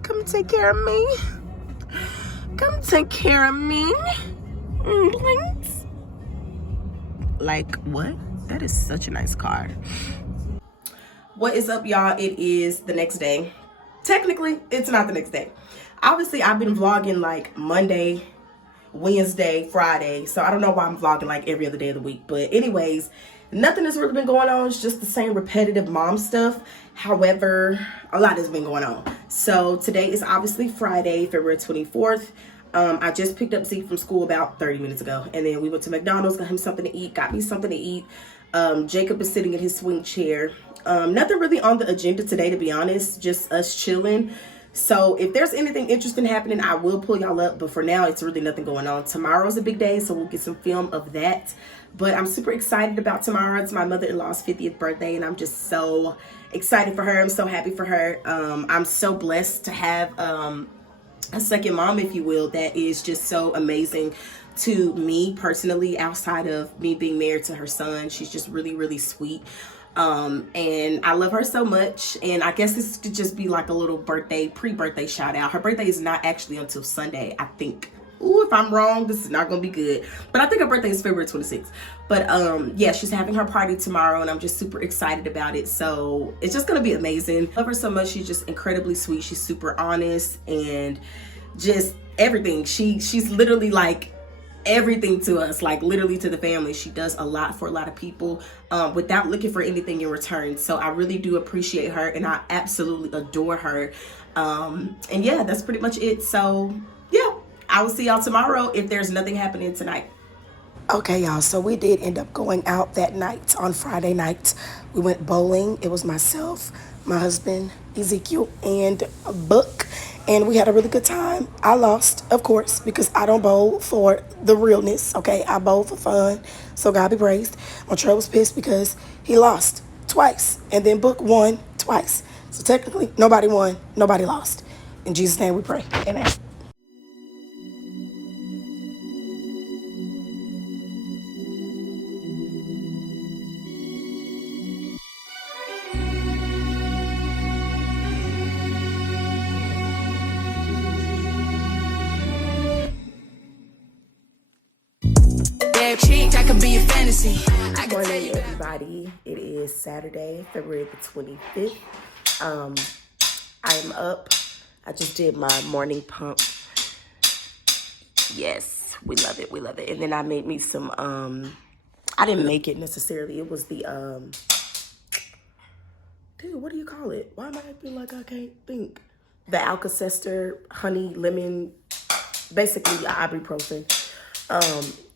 Come take care of me. Come take care of me. Please. Like, what? That is such a nice car. What is up, y'all? It is the next day. Technically, it's not the next day. Obviously, I've been vlogging like Monday, Wednesday, Friday. So I don't know why I'm vlogging like every other day of the week. But anyways, nothing has really been going on. It's just the same repetitive mom stuff. However, a lot has been going on. So today is obviously Friday, February 24th. I just picked up Zeke from school about 30 minutes ago. And then we went to McDonald's, got him something to eat, got me something to eat. Jacob is sitting in his swing chair. Nothing really on the agenda today, to be honest. Just us chilling. So if there's anything interesting happening, I will pull y'all up. But for now, it's really nothing going on. Tomorrow's a big day, so we'll get some film of that. But I'm super excited about tomorrow. It's my mother-in-law's 50th birthday, and I'm just so excited for her. I'm so happy for her. I'm so blessed to have a second mom, if you will, that is just so amazing to me personally, outside of me being married to her son. She's just really, really sweet. And I love her so much. And I guess this could just be like a little pre-birthday shout out. Her birthday is not actually until Sunday, I think. Ooh, if I'm wrong, this is not gonna be good. But I think her birthday is February 26th. But yeah, she's having her party tomorrow, and I'm just super excited about it. So it's just gonna be amazing. Love her so much. She's just incredibly sweet. She's super honest and just everything. She's literally like everything to us, like literally to the family. She does a lot for a lot of people without looking for anything in return. So I really do appreciate her, and I absolutely adore her. And yeah, that's pretty much it. So yeah, I will see y'all tomorrow if there's nothing happening tonight. Okay, y'all, so we did end up going out that night. On Friday night, we went bowling. It was myself, my husband, Ezekiel, and Book. And we had a really good time. I lost, of course, because I don't bowl for the realness, okay? I bowl for fun, so God be praised. Montreal was pissed because he lost twice, and then Book won twice. So technically, nobody won, nobody lost. In Jesus' name we pray, amen. Cheek, I could be a fantasy. Good morning, everybody. It is Saturday, February the 25th. I am up. I just did my morning pump. Yes, we love it. We love it. And then I made me some, I didn't make it necessarily. It was the, dude, what do you call it? Why am I acting like I can't think? The Alka-Seltzer, honey, lemon, basically ibuprofen.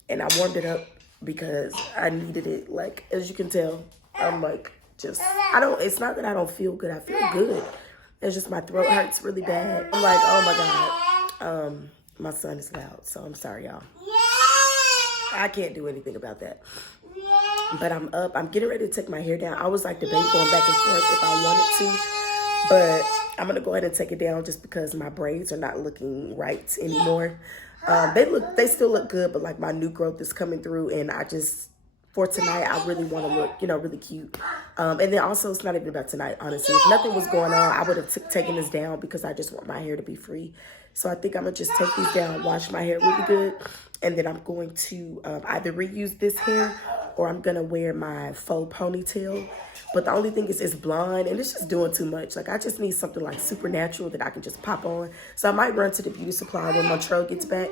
And I warmed it up because I needed it. Like, as you can tell, I'm like, just, it's not that I don't feel good. I feel good. It's just my throat hurts really bad. I'm like, oh my God. My son is loud, so I'm sorry, y'all. I can't do anything about that. But I'm up. I'm getting ready to take my hair down. I was like debating going back and forth if I wanted to. But I'm going to go ahead and take it down just because my braids are not looking right anymore. They still look good, but like my new growth is coming through, and for tonight, I really want to look, really cute. And then also, it's not even about tonight, honestly. If nothing was going on, I would have taken this down because I just want my hair to be free. So I think I'm going to just take these down, wash my hair really good, and then I'm going to either reuse this hair or I'm going to wear my faux ponytail. But the only thing is it's blonde, and it's just doing too much. Like, I just need something like super natural that I can just pop on. So I might run to the beauty supply when Montreal gets back.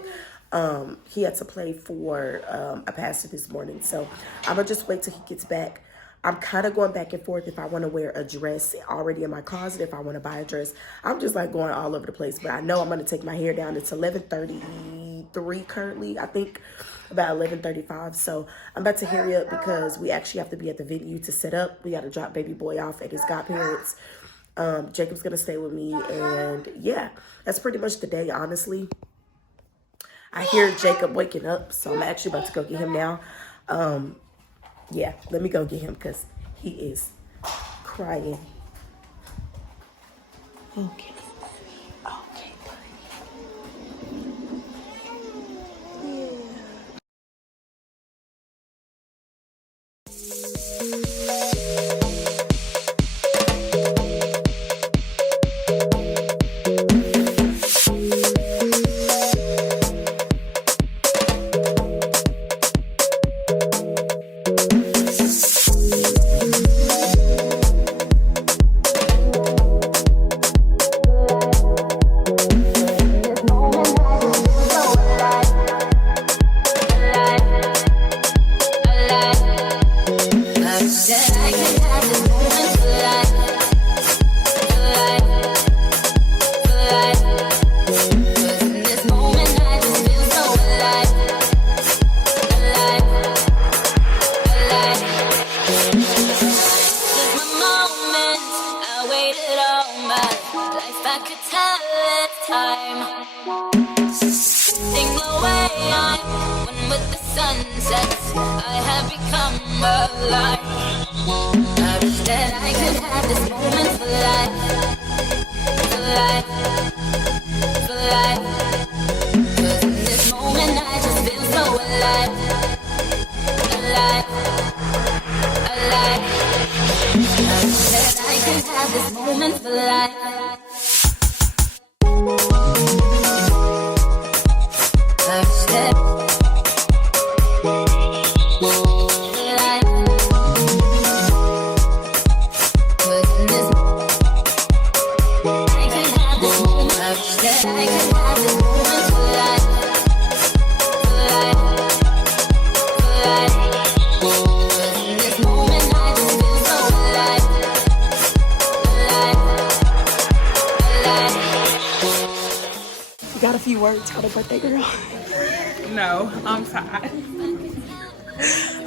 He had to play for a pastor this morning. So I'm going to just wait till he gets back. I'm kind of going back and forth if I want to wear a dress already in my closet, if I want to buy a dress. I'm just like going all over the place. But I know I'm going to take my hair down. It's 11:33 currently, I think. About 11:35. So I'm about to hurry up because we actually have to be at the venue to set up. We got to drop baby boy off at his godparents. Jacob's gonna stay with me, and yeah, that's pretty much the day, honestly. I hear Jacob waking up, so I'm actually about to go get him now. Yeah, let me go get him because he is crying. Okay. life. I wish that I could have this moment for life, for life, for life. 'Cause in this moment I just feel so alive, alive, alive. I wish that I could have this moment for life. I wish that Got a few words for the birthday girl. No, I'm tired.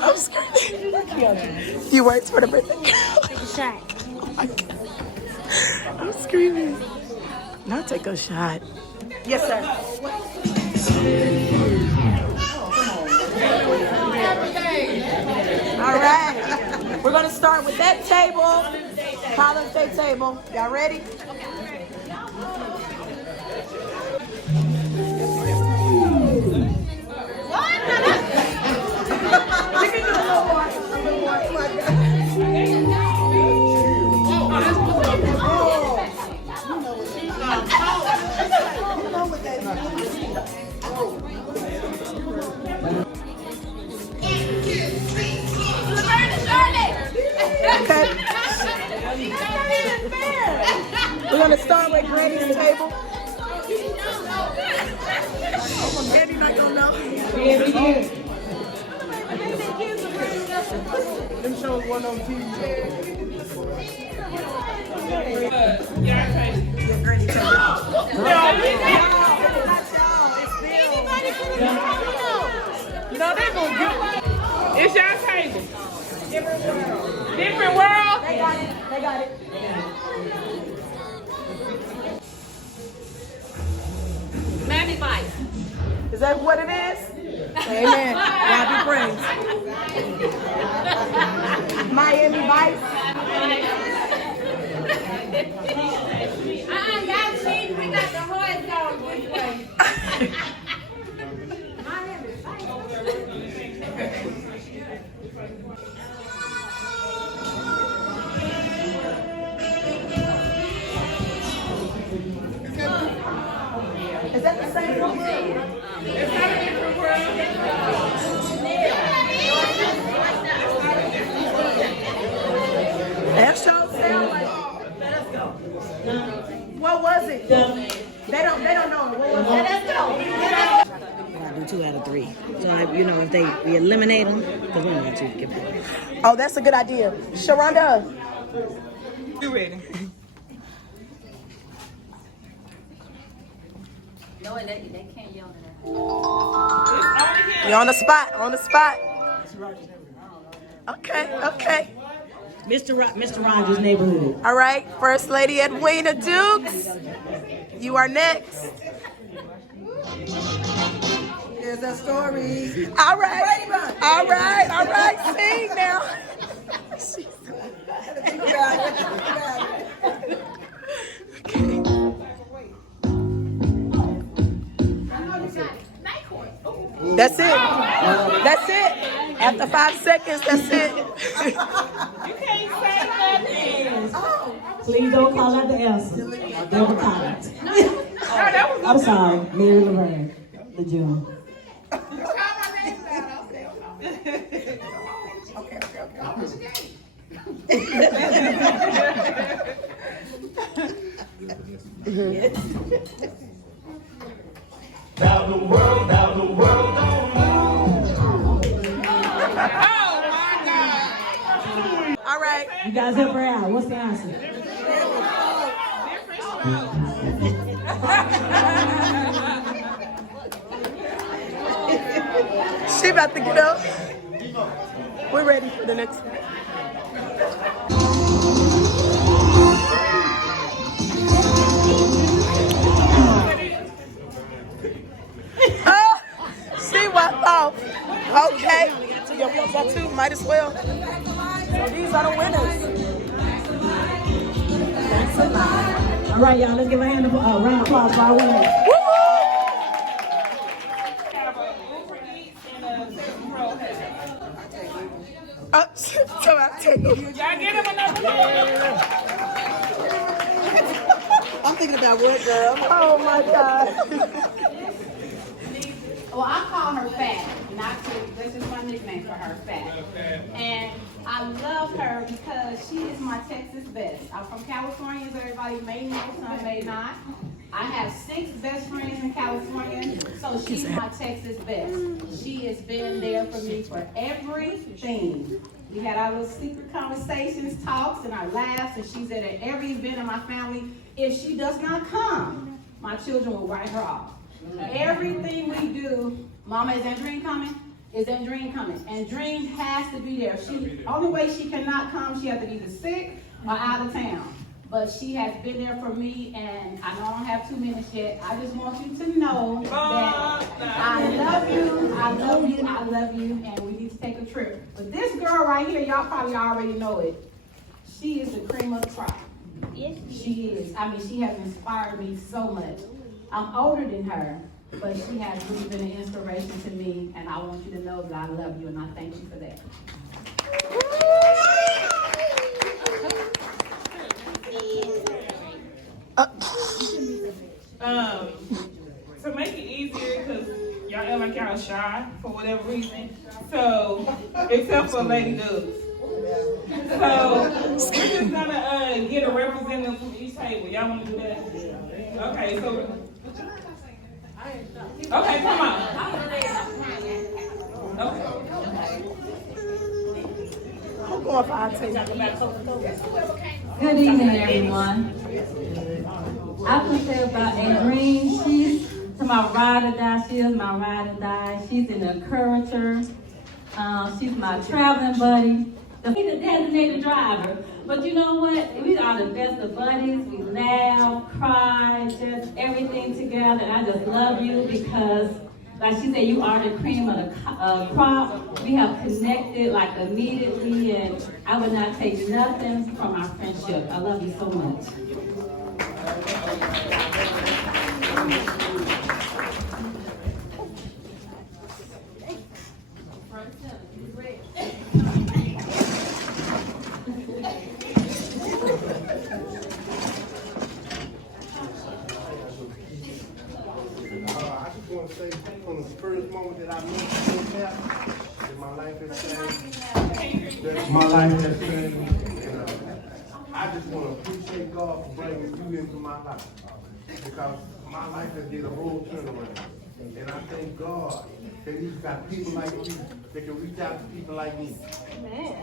I'm screaming. Few words for the birthday girl. Take a shot. Oh my God. I'm screaming. Now take a shot. Yes, sir. All right. We're gonna start with that table. Father's Day table. Y'all ready? Okay. We're gonna start with Granny's table. Granny not gonna know. Them shows one on TV. No, they gonna get it. It's your table. Different world. They got it. They got it. Mammy Vice. Is that what it is? Amen. God be praised. Miami Vice. Y'all cheating. We got the horse dog this way. Is that the same one? It's not a different world. That show sound like. What was it? They don't know. What was it? Let's go. I do 2 out of 3. So, if we eliminate them, because we don't want to get back. Oh, that's a good idea. Sharonda. You ready? No, they can't yell at her. You're on the spot. On the spot. Okay. Mr. Rogers' neighborhood. All right. First Lady Edwina Dukes. You are next. There's a story. All right. Sing now. That's it. That's it. After 5 seconds, that's it. You can't say nothing. Please don't call out the answer. Deborah Collins. That was I'm sorry, Mary Laverne, the June. Now the world don't move. All right. You guys help her out. What's the answer? She about to get up. We're ready for the next one. Oh, she went off. Okay. Y'all want some too? Might as well. So these are the winners. All right, y'all, let's give a round of applause for our winners. Have a Uber Eats and a Texas Roadhouse. So I take them. Y'all get him another one. I'm thinking about what, girl? Oh my God. Well, I call her Fat. Not to, this is my nickname for her, Fat. And I love her because she is my Texas best. I'm from California, as everybody may know, some may not. I have 6 best friends in California, so she's my Texas best. She has been there for me for everything. We had our little secret conversations, talks, and our laughs, and she's at every event in my family. If she does not come, my children will write her off. Everything we do, Mama, is Andreen coming? Is Andreen coming? Andreen has to be there. Only way she cannot come, she has to be either sick or out of town. But she has been there for me, and I know I don't have 2 minutes yet. I just want you to know that I love you, I love you, I love you, and we need to take a trip. But this girl right here, y'all probably already know it. She is the cream of the crop. Yes, she is. I mean, she has inspired me so much. I'm older than her, but she has really been an inspiration to me, and I want you to know that I love you, and I thank you for that. To make it easier, because y'all act like y'all shy for whatever reason. So, except for Lady Dubs. So, we're just gonna get a representative from each table. Y'all wanna do that? Okay, so. Okay, come on. Okay. I'm going for our table. Good evening, everyone. I can say about Andreen, she's to my ride or die. She is my ride or die. She's an encourager. She's my traveling buddy. She's a designated driver. But you know what? We are the best of buddies. We laugh, cry, just everything together. And I just love you because, like she said, you are the cream of the crop. We have connected like immediately, and I would not take nothing from our friendship. I love you so much. I just want to say from the first moment that I met you, that my life has changed. That my life has changed. And, I just want to appreciate God for bringing you into my life. Because my life has did a whole turnaround. And I thank God that He's got people like you that can reach out to people like me. Amen.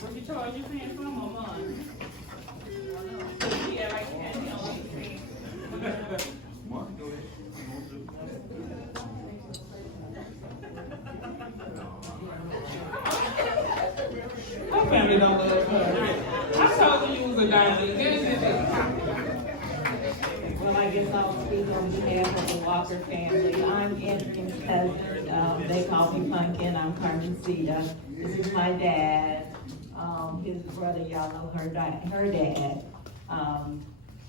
What you charge you paying for my mom? Yeah, like candy on the Her family don't love her. I told you you was a diamond. Well, I guess I'll speak on behalf of the Walker family. I'm Andreen's cousin. They call me Pumpkin. I'm Carmencita. This is my dad. His brother, y'all know her dad.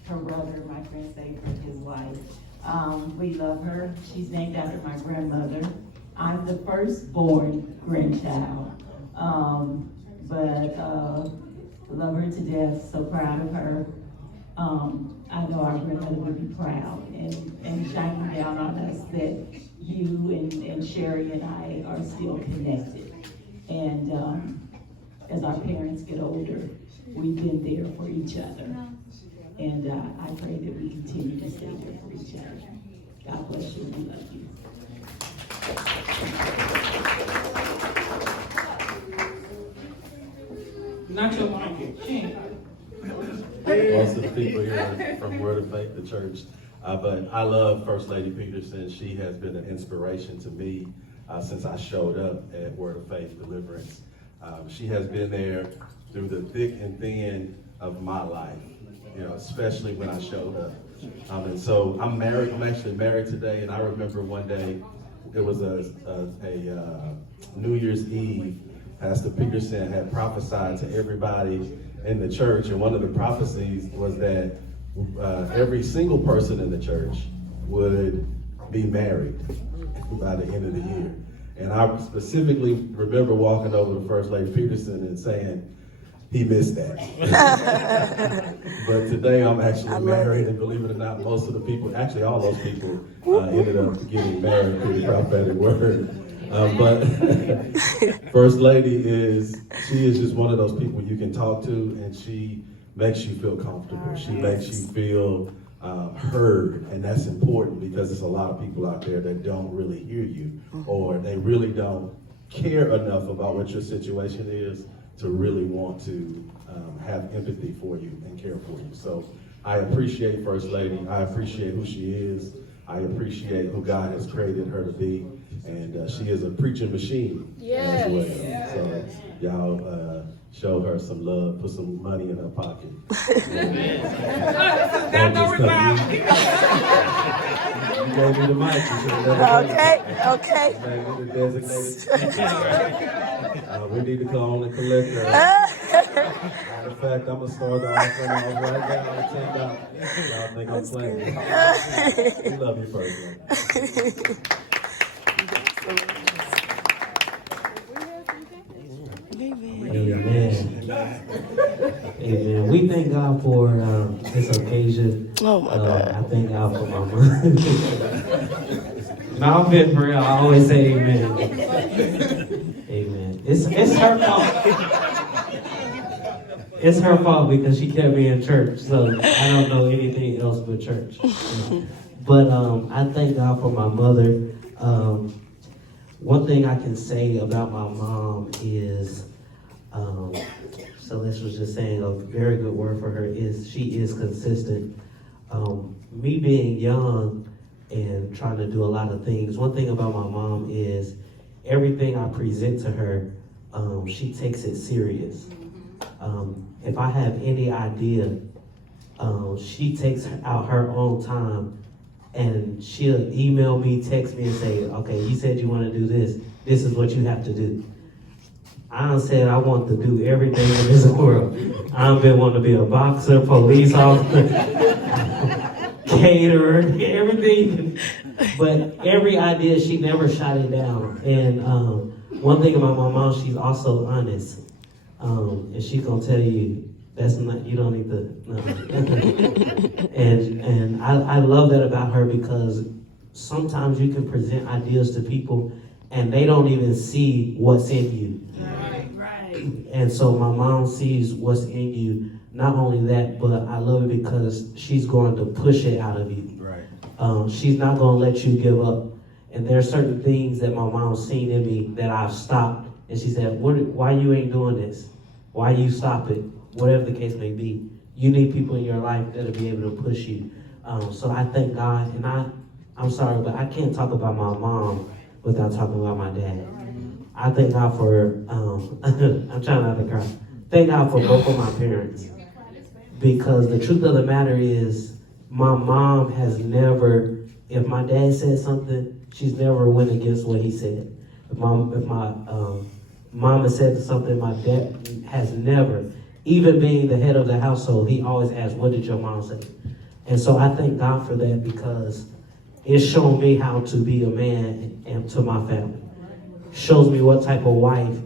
Her brother, my friend Saber, his wife. We love her. She's named after my grandmother. I'm the firstborn grandchild. But love her to death, so proud of her. I know our grandmother would be proud and shining down on us that you and Sherry and I are still connected. And as our parents get older, we've been there for each other. And I pray that we continue to stay there for each other. God bless you, we love you. Not your wife. Most of the people here from Word of Faith, the church. But I love First Lady Peterson. She has been an inspiration to me since I showed up at Word of Faith Deliverance. She has been there through the thick and thin of my life. especially when I showed up. And so I'm married. I'm actually married today, and I remember one day it was a New Year's Eve. Pastor Peterson had prophesied to everybody in the church, and one of the prophecies was that every single person in the church would be married by the end of the year. And I specifically remember walking over to First Lady Peterson and saying, he missed that. But today I'm actually married, and believe it or not, most of the people, actually all those people, ended up getting married through the prophetic word. But First Lady she is just one of those people you can talk to, and she makes you feel comfortable. She makes you feel heard, and that's important because there's a lot of people out there that don't really hear you, or they really don't care enough about what your situation is to really want to have empathy for you and care for you. So I appreciate First Lady. I appreciate who she is. I appreciate who God has created her to be, and she is a preaching machine as well. So y'all show her some love, put some money in her pocket. You gave me the mic. Okay. You gave me the designated speaker. We need to call on the collector. Matter of fact, I'm gonna start the offering off right now at $10. Y'all think I'm playing? We love you, First Lady. Amen. Amen. We thank God for this occasion. Oh my God. I thank God for my mom. No, I'm being for real. I always say amen. Amen. It's her fault. It's her fault because she kept me in church, so I don't know anything else but church. But I thank God for my mother. One thing I can say about my mom is, Celeste was just saying a very good word for her is she is consistent. Me being young and trying to do a lot of things, one thing about my mom is everything I present to her, she takes it serious. If I have any idea, she takes out her own time and she'll email me, text me and say, okay, you said you want to do this. This is what you have to do. I said I want to do everything in this world. I've been wanting to be a boxer, police officer, caterer, everything. But every idea, she never shot it down. And one thing about my mom, she's also honest. And she's gonna tell you, that's not, you don't need to, no. And I love that about her because sometimes you can present ideas to people and they don't even see what's in you. Right. And so my mom sees what's in you. Not only that, but I love it because she's going to push it out of you. Right. She's not gonna let you give up. And there are certain things that my mom's seen in me that I've stopped. And she said, why you ain't doing this? Why you stop it? Whatever the case may be. You need people in your life that'll be able to push you. So I thank God, and I'm sorry, but I can't talk about my mom without talking about my dad. I thank God for, I'm trying not to cry. Thank God for both of my parents. Because the truth of the matter is, my mom has never, if my dad said something, she's never went against what he said. If my mama said something, my dad has never, even being the head of the household, he always asks, what did your mom say? And so I thank God for that because it's shown me how to be a man and to my family. Shows me what type of wife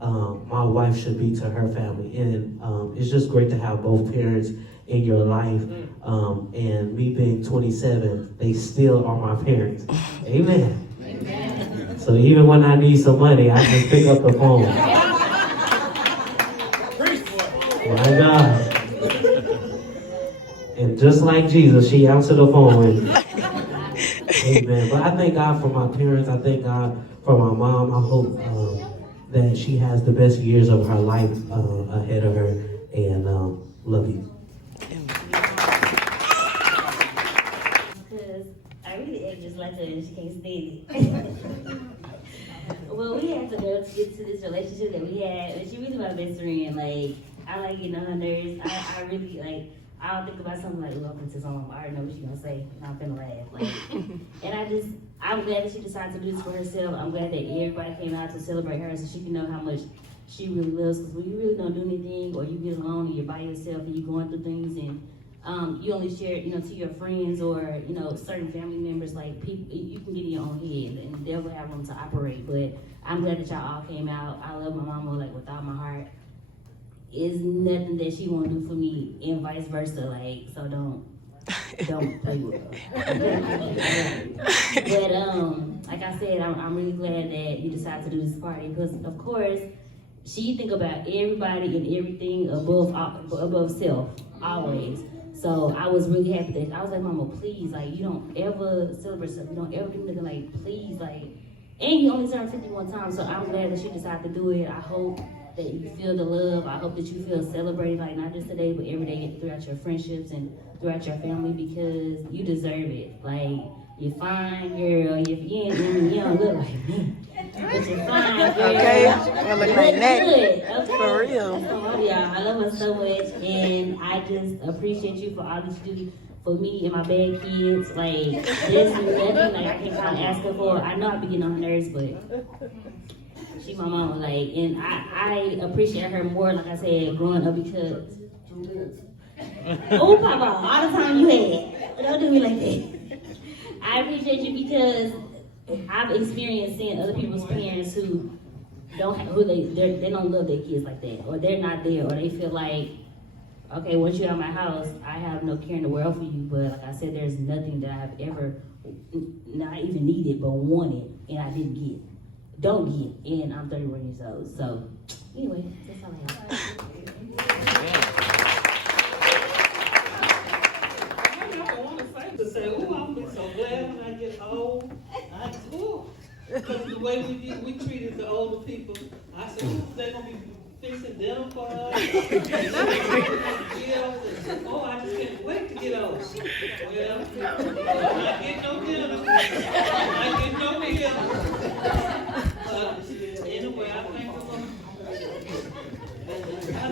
my wife should be to her family. And it's just great to have both parents in your life. And me being 27, they still are my parents. Amen. Amen. So even when I need some money, I just pick up the phone. My God. And just like Jesus, she answered the phone. Amen. But I thank God for my parents. I thank God for my mom. I hope that she has the best years of her life ahead of her. And love you. Because I really act just like her and she can't stand it. Well, we had to go to get to this relationship that we had. And she really my best friend. Like, I like getting on her nerves. I really like, I'll think about something like, oh, I'm gonna say something, I already know what she's gonna say, and I'm finna laugh. Like, and I'm glad that she decided to do this for herself. I'm glad that everybody came out to celebrate her so she can know how much she really loves. Because when you really don't do anything, or you get alone and you're by yourself and you're going through things, and you only share, to your friends or, certain family members, like people, you can get in your own head and the devil have room to operate. But I'm glad that y'all all came out. I love my mama like with all my heart. It's nothing that she won't do for me, and vice versa. Like, so don't play with her. But like I said, I'm really glad that you decided to do this party because, of course, she think about everybody and everything above self always. So I was really happy that I was like, Mama, please, like, you don't ever celebrate stuff. You don't ever do nothing, like, please, like, and you only turned 51 times. So I'm glad that she decided to do it. I hope that you feel the love. I hope that you feel celebrated, like not just today, but every day throughout your friendships and throughout your family, because you deserve it. Like, you're fine, girl. You don't look like me, but you're fine, girl. Okay, I look like that. Good. Okay. For real. Yeah, I love her so much, and I just appreciate you for all that you do for me and my bad kids. Like, there's nothing like I can kind of ask her for. I know I be getting on her nerves, but she my mama, like, and I appreciate her more, like I said, growing up because. Oh, Papa, all the time you had. Don't do me like that. I appreciate you because I've experienced seeing other people's parents who don't have, they don't love their kids like that, or they're not there, or they feel like, okay, once you're out of my house, I have no care in the world for you. But like I said, there's nothing that I've ever not even needed, but wanted, and I didn't get. Don't get, and I'm 31 years old. So, anyway, that's all I have. I want to say, oh, I'm be so glad when I get old. Because the way we treated the older people, I said, oh, they're going to be fixing dinner for us. Oh, I just can't wait to get old. Well, I get no dinner. I get no dinner. Anyway, I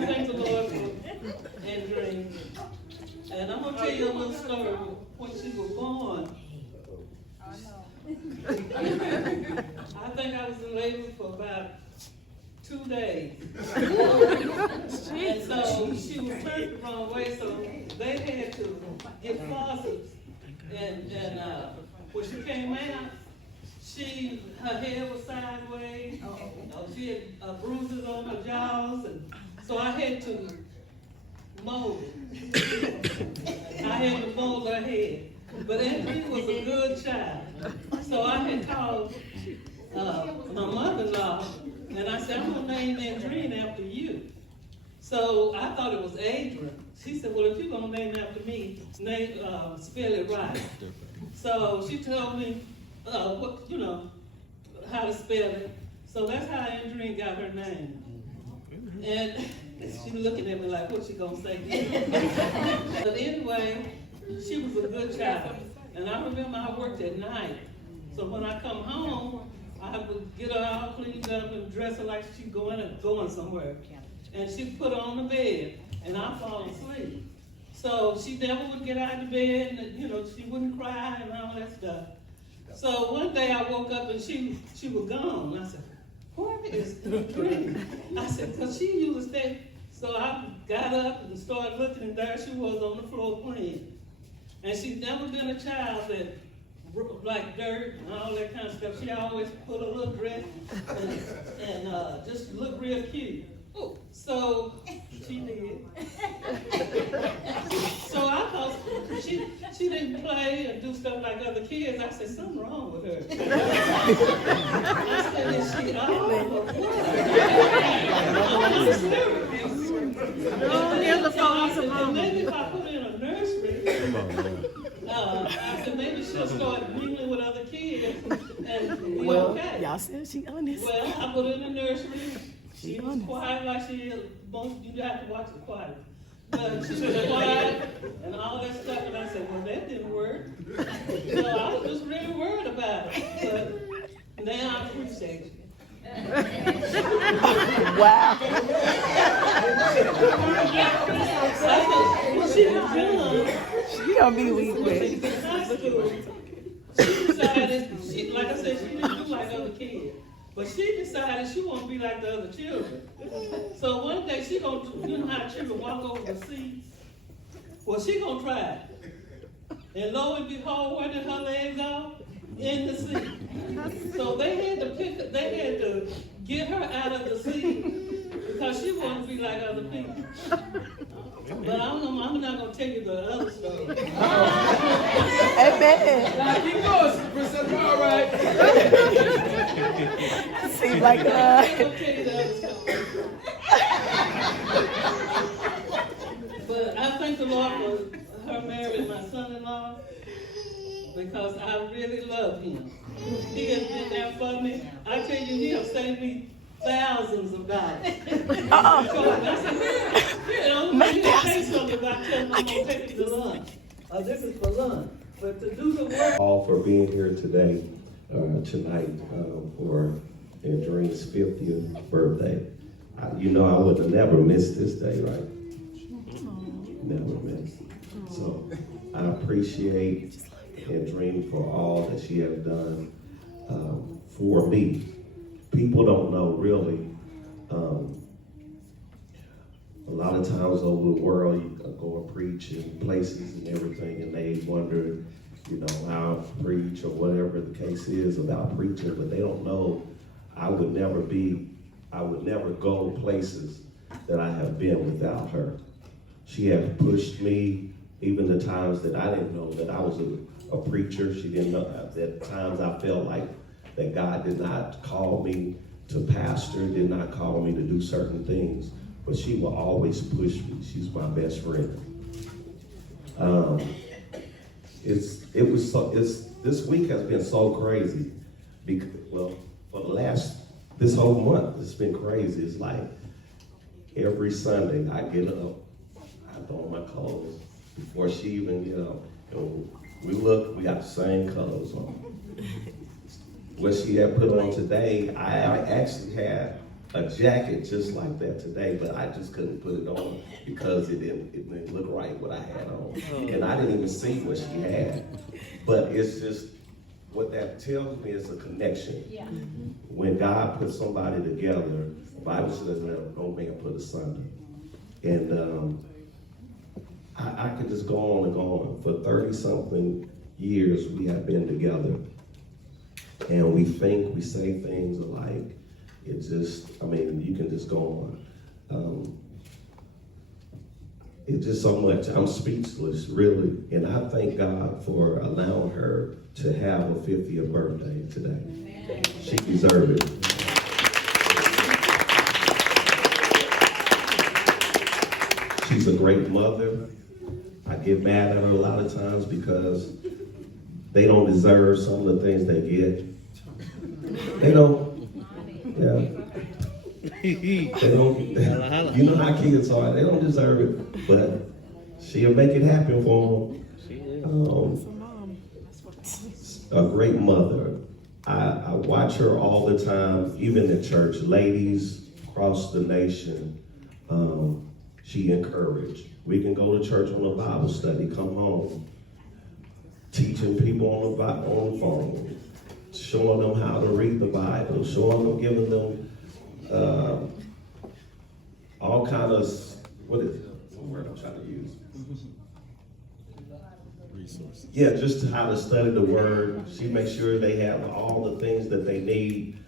thank the Lord for Andrea. And I'm going to tell you a little story when she was born. I think I was in labor for about 2 days. And so she was turned the wrong way, so they had to get faucets. And when she came out, her head was sideways. She had bruises on her jaws, and so I had to mold it. I had to mold her head. But Anthony was a good child. So I had called my mother-in-law, and I said, I'm going to name Andreen after you. So I thought it was Adrian. She said, well, if you're going to name after me, spell it right. So she told me, how to spell it. So that's how Andreen got her name. And she looking at me like, what's she gonna say? But anyway, she was a good child. And I remember I worked at night. So when I come home, I would get her all cleaned up and dress her like she's going somewhere. And she'd put her on the bed, and I'd fall asleep. So she never would get out of bed, and she wouldn't cry and all that stuff. So one day I woke up and she was gone. I said, where is Andreen? I said, because she used to stay. So I got up and started looking, and there she was on the floor playing. And she's never been a child that like dirt and all that kind of stuff. She always put a little dress and just look real cute. So she did. So I thought she didn't play and do stuff like other kids. I said, something wrong with her. I said, is she old or what? Maybe if I put her in a nursery, I said maybe she'll start mingling with other kids and be okay. Y'all said she honest. Well, I put her in the nursery. She was quiet like she is. You have to watch it quiet. But she was quiet and all that stuff. And I said, well, that didn't work. So I was just really worried about it. But now I appreciate you. Wow. Well, she was But she decided she won't be like the other children. So one day she gonna, you know how children walk over the seats? Well, she gonna try it. And lo and behold, where did her leg go? In the seat. So they had to get her out of the seat because she wanted to be like other people. But I'm not gonna tell you the other story. Amen. Now keep going, Princess. All right. Seems like I'm not gonna tell you the other story. But I thank the Lord for her marrying my son-in-law because I really love him. He has been there for me. I tell you, he has saved me thousands of dollars. So I said, you know, you say something about telling them I'm gonna take you to lunch. This is for lunch. But to do the work. All for being here today, tonight, for Andrea's 50th birthday. You know, I would have never missed this day, right? Never missed. So I appreciate Andrea for all that she has done for me. People don't know really. A lot of times over the world, you go and preach in places and everything, and they wonder, you know, how to preach or whatever the case is about preaching, but they don't know I would never go places that I have been without her. She has pushed me, even the times that I didn't know that I was a preacher. She didn't know, at times I felt like that God did not call me to pastor, did not call me to do certain things, but she will always push me. She's my best friend. This week has been so crazy. Because, well, for this whole month, it's been crazy. It's like every Sunday I get up, I throw on my clothes before she even, we got the same colors on. What she had put on today, I actually had a jacket just like that today, but I just couldn't put it on because it didn't look right what I had on. And I didn't even see what she had. But it's just, what that tells me is a connection. Yeah. When God puts somebody together, the Bible says that no man put asunder. And I could just go on and go on. For 30-something years, we have been together. And we think, we say things alike. It just, you can just go on. It's just so much. I'm speechless, really. And I thank God for allowing her to have a 50th birthday today. Amen. She deserved it. She's a great mother. I get mad at her a lot of times because they don't deserve some of the things they get. They don't. Yeah. They don't. You know how kids are. They don't deserve it, but she'll make it happen for them. A great mother. I watch her all the time, even in church. Ladies across the nation, she encouraged. We can go to church on a Bible study, come home, teaching people on the phone, showing them how to read the Bible, showing them, giving them all kind of, what is the word I'm trying to use? Resources. Yeah, just how to study the word. She makes sure they have all the things that they need.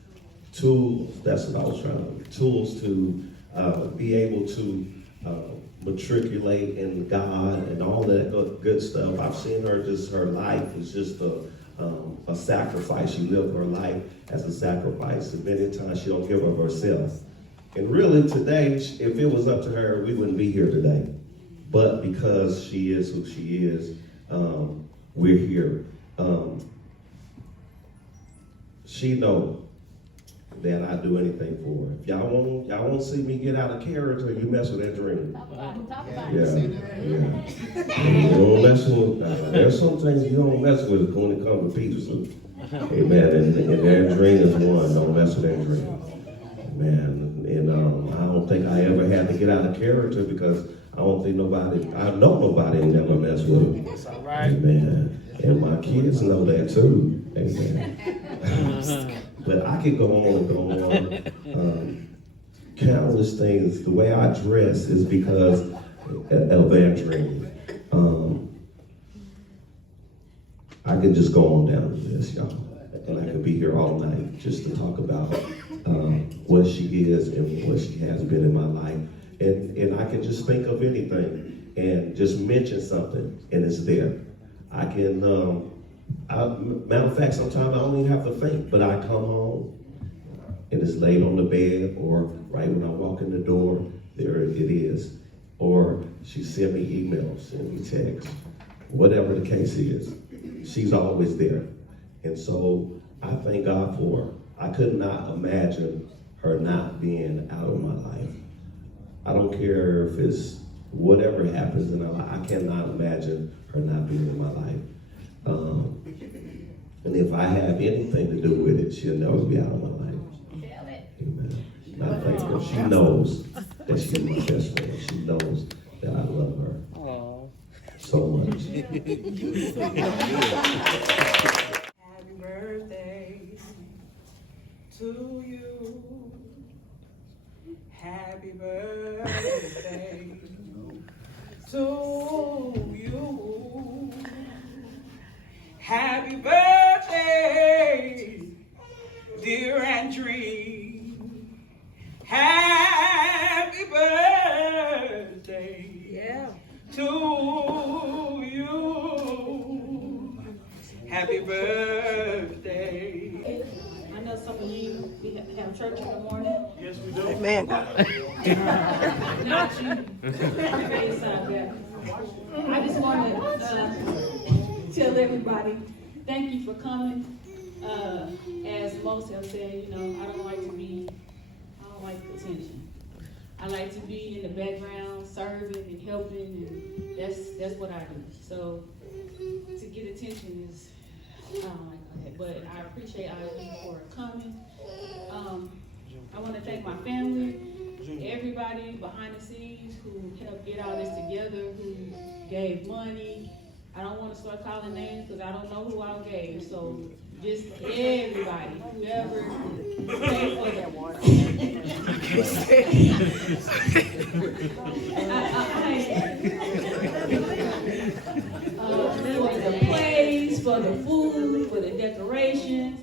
Tools, that's what I was trying to, tools to be able to matriculate in God and all that good stuff. I've seen her, just her life is just a sacrifice. She lived her life as a sacrifice, and many times she don't give of herself. And really today, if it was up to her, we wouldn't be here today. But because she is who she is, we're here. She knows that I do anything for her. If y'all won't see me get out of character, you mess with that dream. Yeah. You don't mess with. There's some things you don't mess with when it comes to Peterson. Amen. And that dream is one. Don't mess with that dream. Man. And I don't think I ever had to get out of character because I know nobody never mess with him. That's all right. Amen. And my kids know that too. Amen. But I could go on and go on. Countless things. The way I dress is because of Andrine. I could just go on down to this, y'all. And I could be here all night just to talk about what she is and what she has been in my life. And I can just think of anything and just mention something and it's there. I can, matter of fact, sometimes I don't even have to think, but I come home and it's laid on the bed, or right when I walk in the door, there it is. Or she sent me emails, send me texts, whatever the case is, she's always there. And so I thank God for her. I could not imagine her not being out of my life. I don't care if it's whatever happens in her life, I cannot imagine her not being in my life. And if I have anything to do with it, she'll never be out of my life. Amen. And I thank her. She knows that she's my best friend. She knows that I love her so much. Happy birthday to you. Happy birthday to you. Happy birthday, dear Andrine. Happy birthday to you. Happy birthday. I know some of you, we have church in the morning. Yes, we do. Amen. Not you. I just want to tell everybody, thank you for coming. As most have said, I don't like attention. I like to be in the background, serving and helping, and that's what I do. So to get attention is, I don't like that, but I appreciate all of you for coming. I want to thank my family, everybody behind the scenes who helped get all this together, who gave money. I don't want to start calling names because I don't know who I gave. So just everybody, whoever paid for that water. For the plays, for the food, for the decorations,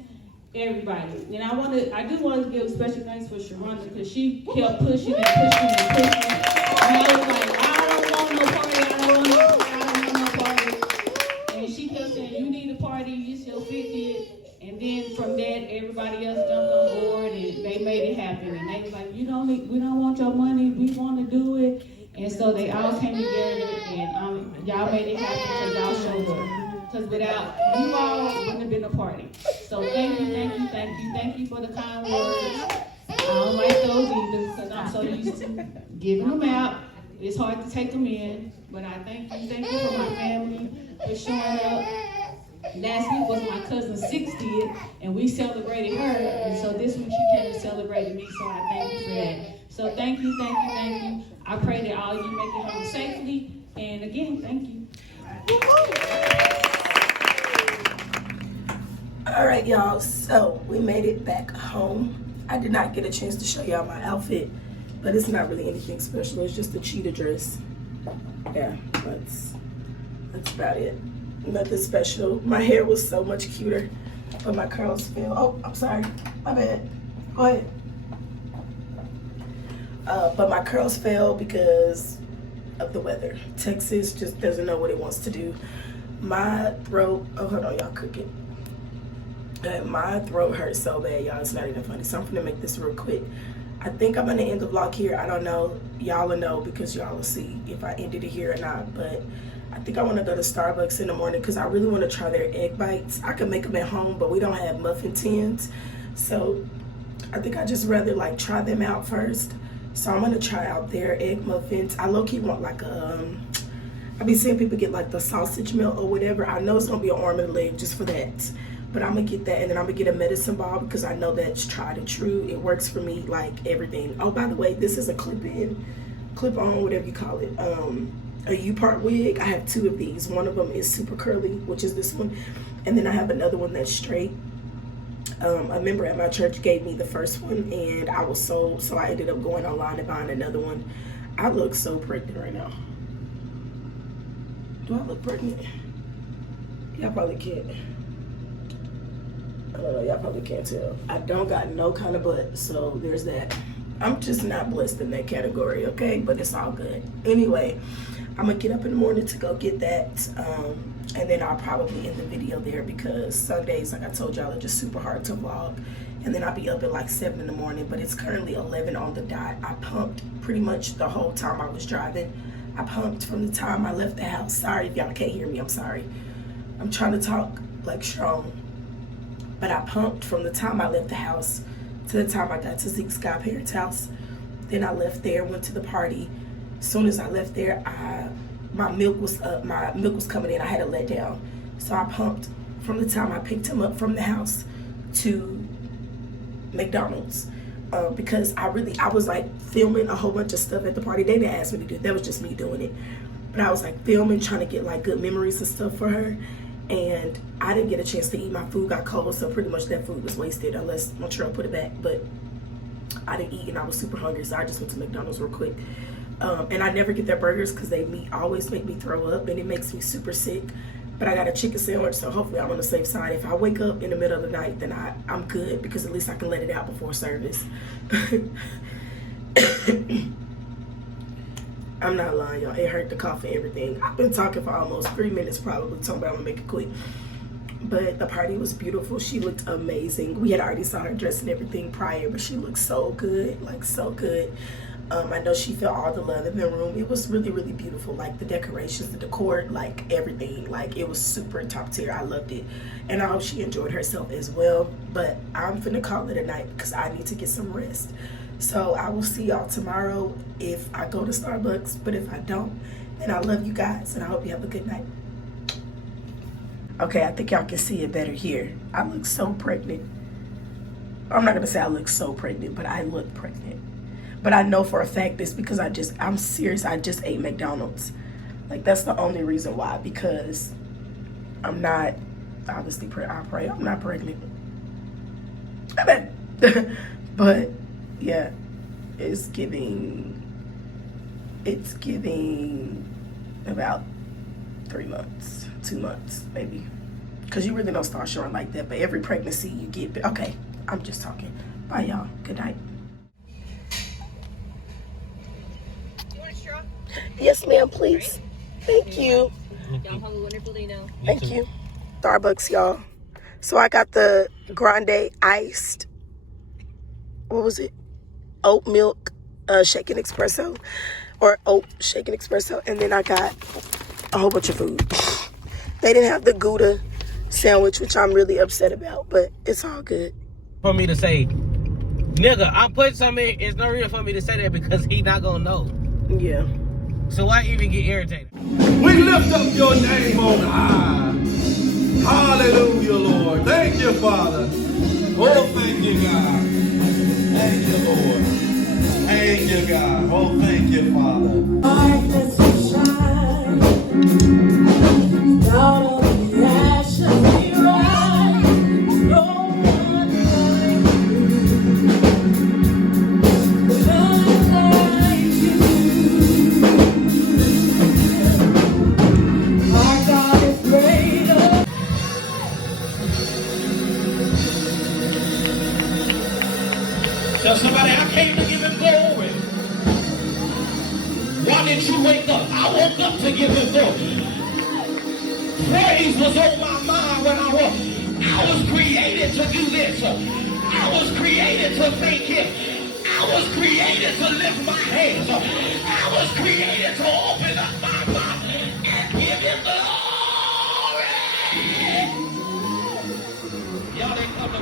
everybody. And I do want to give special thanks for Sharonda because she kept pushing and pushing and pushing. And I was like, I don't want no party, I don't want no party. And she kept saying, you need a party, it's your 50th. And then from that, everybody else jumped on board and they made it happen. And they was like, we don't want your money, we want to do it. And so they all came together and y'all made it happen because y'all showed up. Because without you all, it wouldn't have been a party. So thank you for the kind words. I don't like those either because I'm so used to giving them out. It's hard to take them in, but I thank you for my family for showing up. Last week was my cousin's 60th, and we celebrated her, and so this week she came and celebrated me, so I thank you for that. So thank you. I pray that all of you make it home safely, and again, thank you. All right, y'all, so we made it back home. I did not get a chance to show y'all my outfit, but it's not really anything special. It's just a cheetah dress. Yeah, that's about it. Nothing special. My hair was so much cuter, but my curls fell. Oh, I'm sorry. My bad. Go ahead. But my curls fell because of the weather. Texas just doesn't know what it wants to do. My throat, oh, hold on, y'all cooking. My throat hurts so bad, y'all. It's not even funny. So I'm gonna make this real quick. I think I'm gonna end the vlog here. I don't know. Y'all will know because y'all will see if I ended it here or not. But I think I want to go to Starbucks in the morning because I really want to try their egg bites. I can make them at home, but we don't have muffin tins. So I think I just rather like try them out first. So I'm gonna try out their egg muffins. I low-key want like I be seeing people get like the sausage melt or whatever. I know it's gonna be an arm and a leg just for that. But I'm gonna get that, and then I'm gonna get a medicine ball because I know that's tried and true. It works for me like everything. Oh, by the way, this is a clip-on, whatever you call it. A U-part wig. I have two of these. One of them is super curly, which is this one, and then I have another one that's straight. A member at my church gave me the first one, and I was sold, so I ended up going online and buying another one. I look so pregnant right now. Do I look pregnant? Y'all probably can't. I don't know, y'all probably can't tell. I don't got no kind of butt, so there's that. I'm just not blessed in that category, okay? But it's all good. Anyway, I'm gonna get up in the morning to go get that, and then I'll probably end the video there because Sundays, like I told y'all, are just super hard to vlog. And then I'll be up at like 7 in the morning, but it's currently 11 on the dot. I pumped pretty much the whole time I was driving. I pumped from the time I left the house. Sorry if y'all can't hear me, I'm sorry. I'm trying to talk like strong. But I pumped from the time I left the house to the time I got to Zeke's godparents' house. Then I left there, went to the party. As soon as I left there, my milk was up. My milk was coming in. I had to let down. So I pumped from the time I picked him up from the house to McDonald's. Because I was like filming a whole bunch of stuff at the party. They didn't ask me to do it. That was just me doing it. But I was like filming, trying to get like good memories and stuff for her. And I didn't get a chance to eat. My food got cold, so pretty much that food was wasted unless Montreal put it back. But I didn't eat and I was super hungry, so I just went to McDonald's real quick. And I never get their burgers because they always make me throw up and it makes me super sick. But I got a chicken sandwich, so hopefully I'm on the safe side. If I wake up in the middle of the night, then I'm good because at least I can let it out before service. I'm not lying, y'all. It hurt the cough and everything. I've been talking for almost 3 minutes probably, talking about I'm gonna make it quick. But the party was beautiful. She looked amazing. We had already saw her dress and everything prior, but she looked so good, like so good. I know she felt all the love in the room. It was really, really beautiful. Like the decorations, the decor, like everything. Like it was super top tier. I loved it. And I hope she enjoyed herself as well. But I'm finna call it a night because I need to get some rest. So I will see y'all tomorrow if I go to Starbucks. But if I don't, then I love you guys and I hope you have a good night. Okay, I think y'all can see it better here. I look so pregnant. I'm not gonna say I look so pregnant, but I look pregnant. But I know for a fact this because I'm serious, I just ate McDonald's. Like that's the only reason why, because I'm not, obviously I pray I'm not pregnant. But yeah, it's giving about 3 months, 2 months maybe. Because you really don't start showing like that, but every pregnancy you get, okay, I'm just talking. Bye y'all, good night. Yes, ma'am, please. Thank you. Y'all have a wonderful day now. Thank you. Starbucks, y'all. So I got the grande iced, what was it? Oat milk shaken espresso, or oat shaken espresso. And then I got a whole bunch of food. They didn't have the Gouda sandwich, which I'm really upset about, but it's all good. For me to say, nigga, I'm putting something in. It's no reason for me to say that because he not gonna know. Yeah. So why even get irritated? We lift up your name on high. Hallelujah, Lord. Thank you, Father. Oh, thank you, God. Thank you, Lord. Thank you, God. Oh, thank you, Father. Darkness will shine. Out of the ashes we rise. No one like you. None like you. Our God is greater. Tell somebody I came to give him glory. Why didn't you wake up? I woke up to give him glory. Praise was on my mind when I was created to do this. I was created to thank him. I was created to lift my hands. I was created to open up my mouth and give him glory. Y'all didn't come to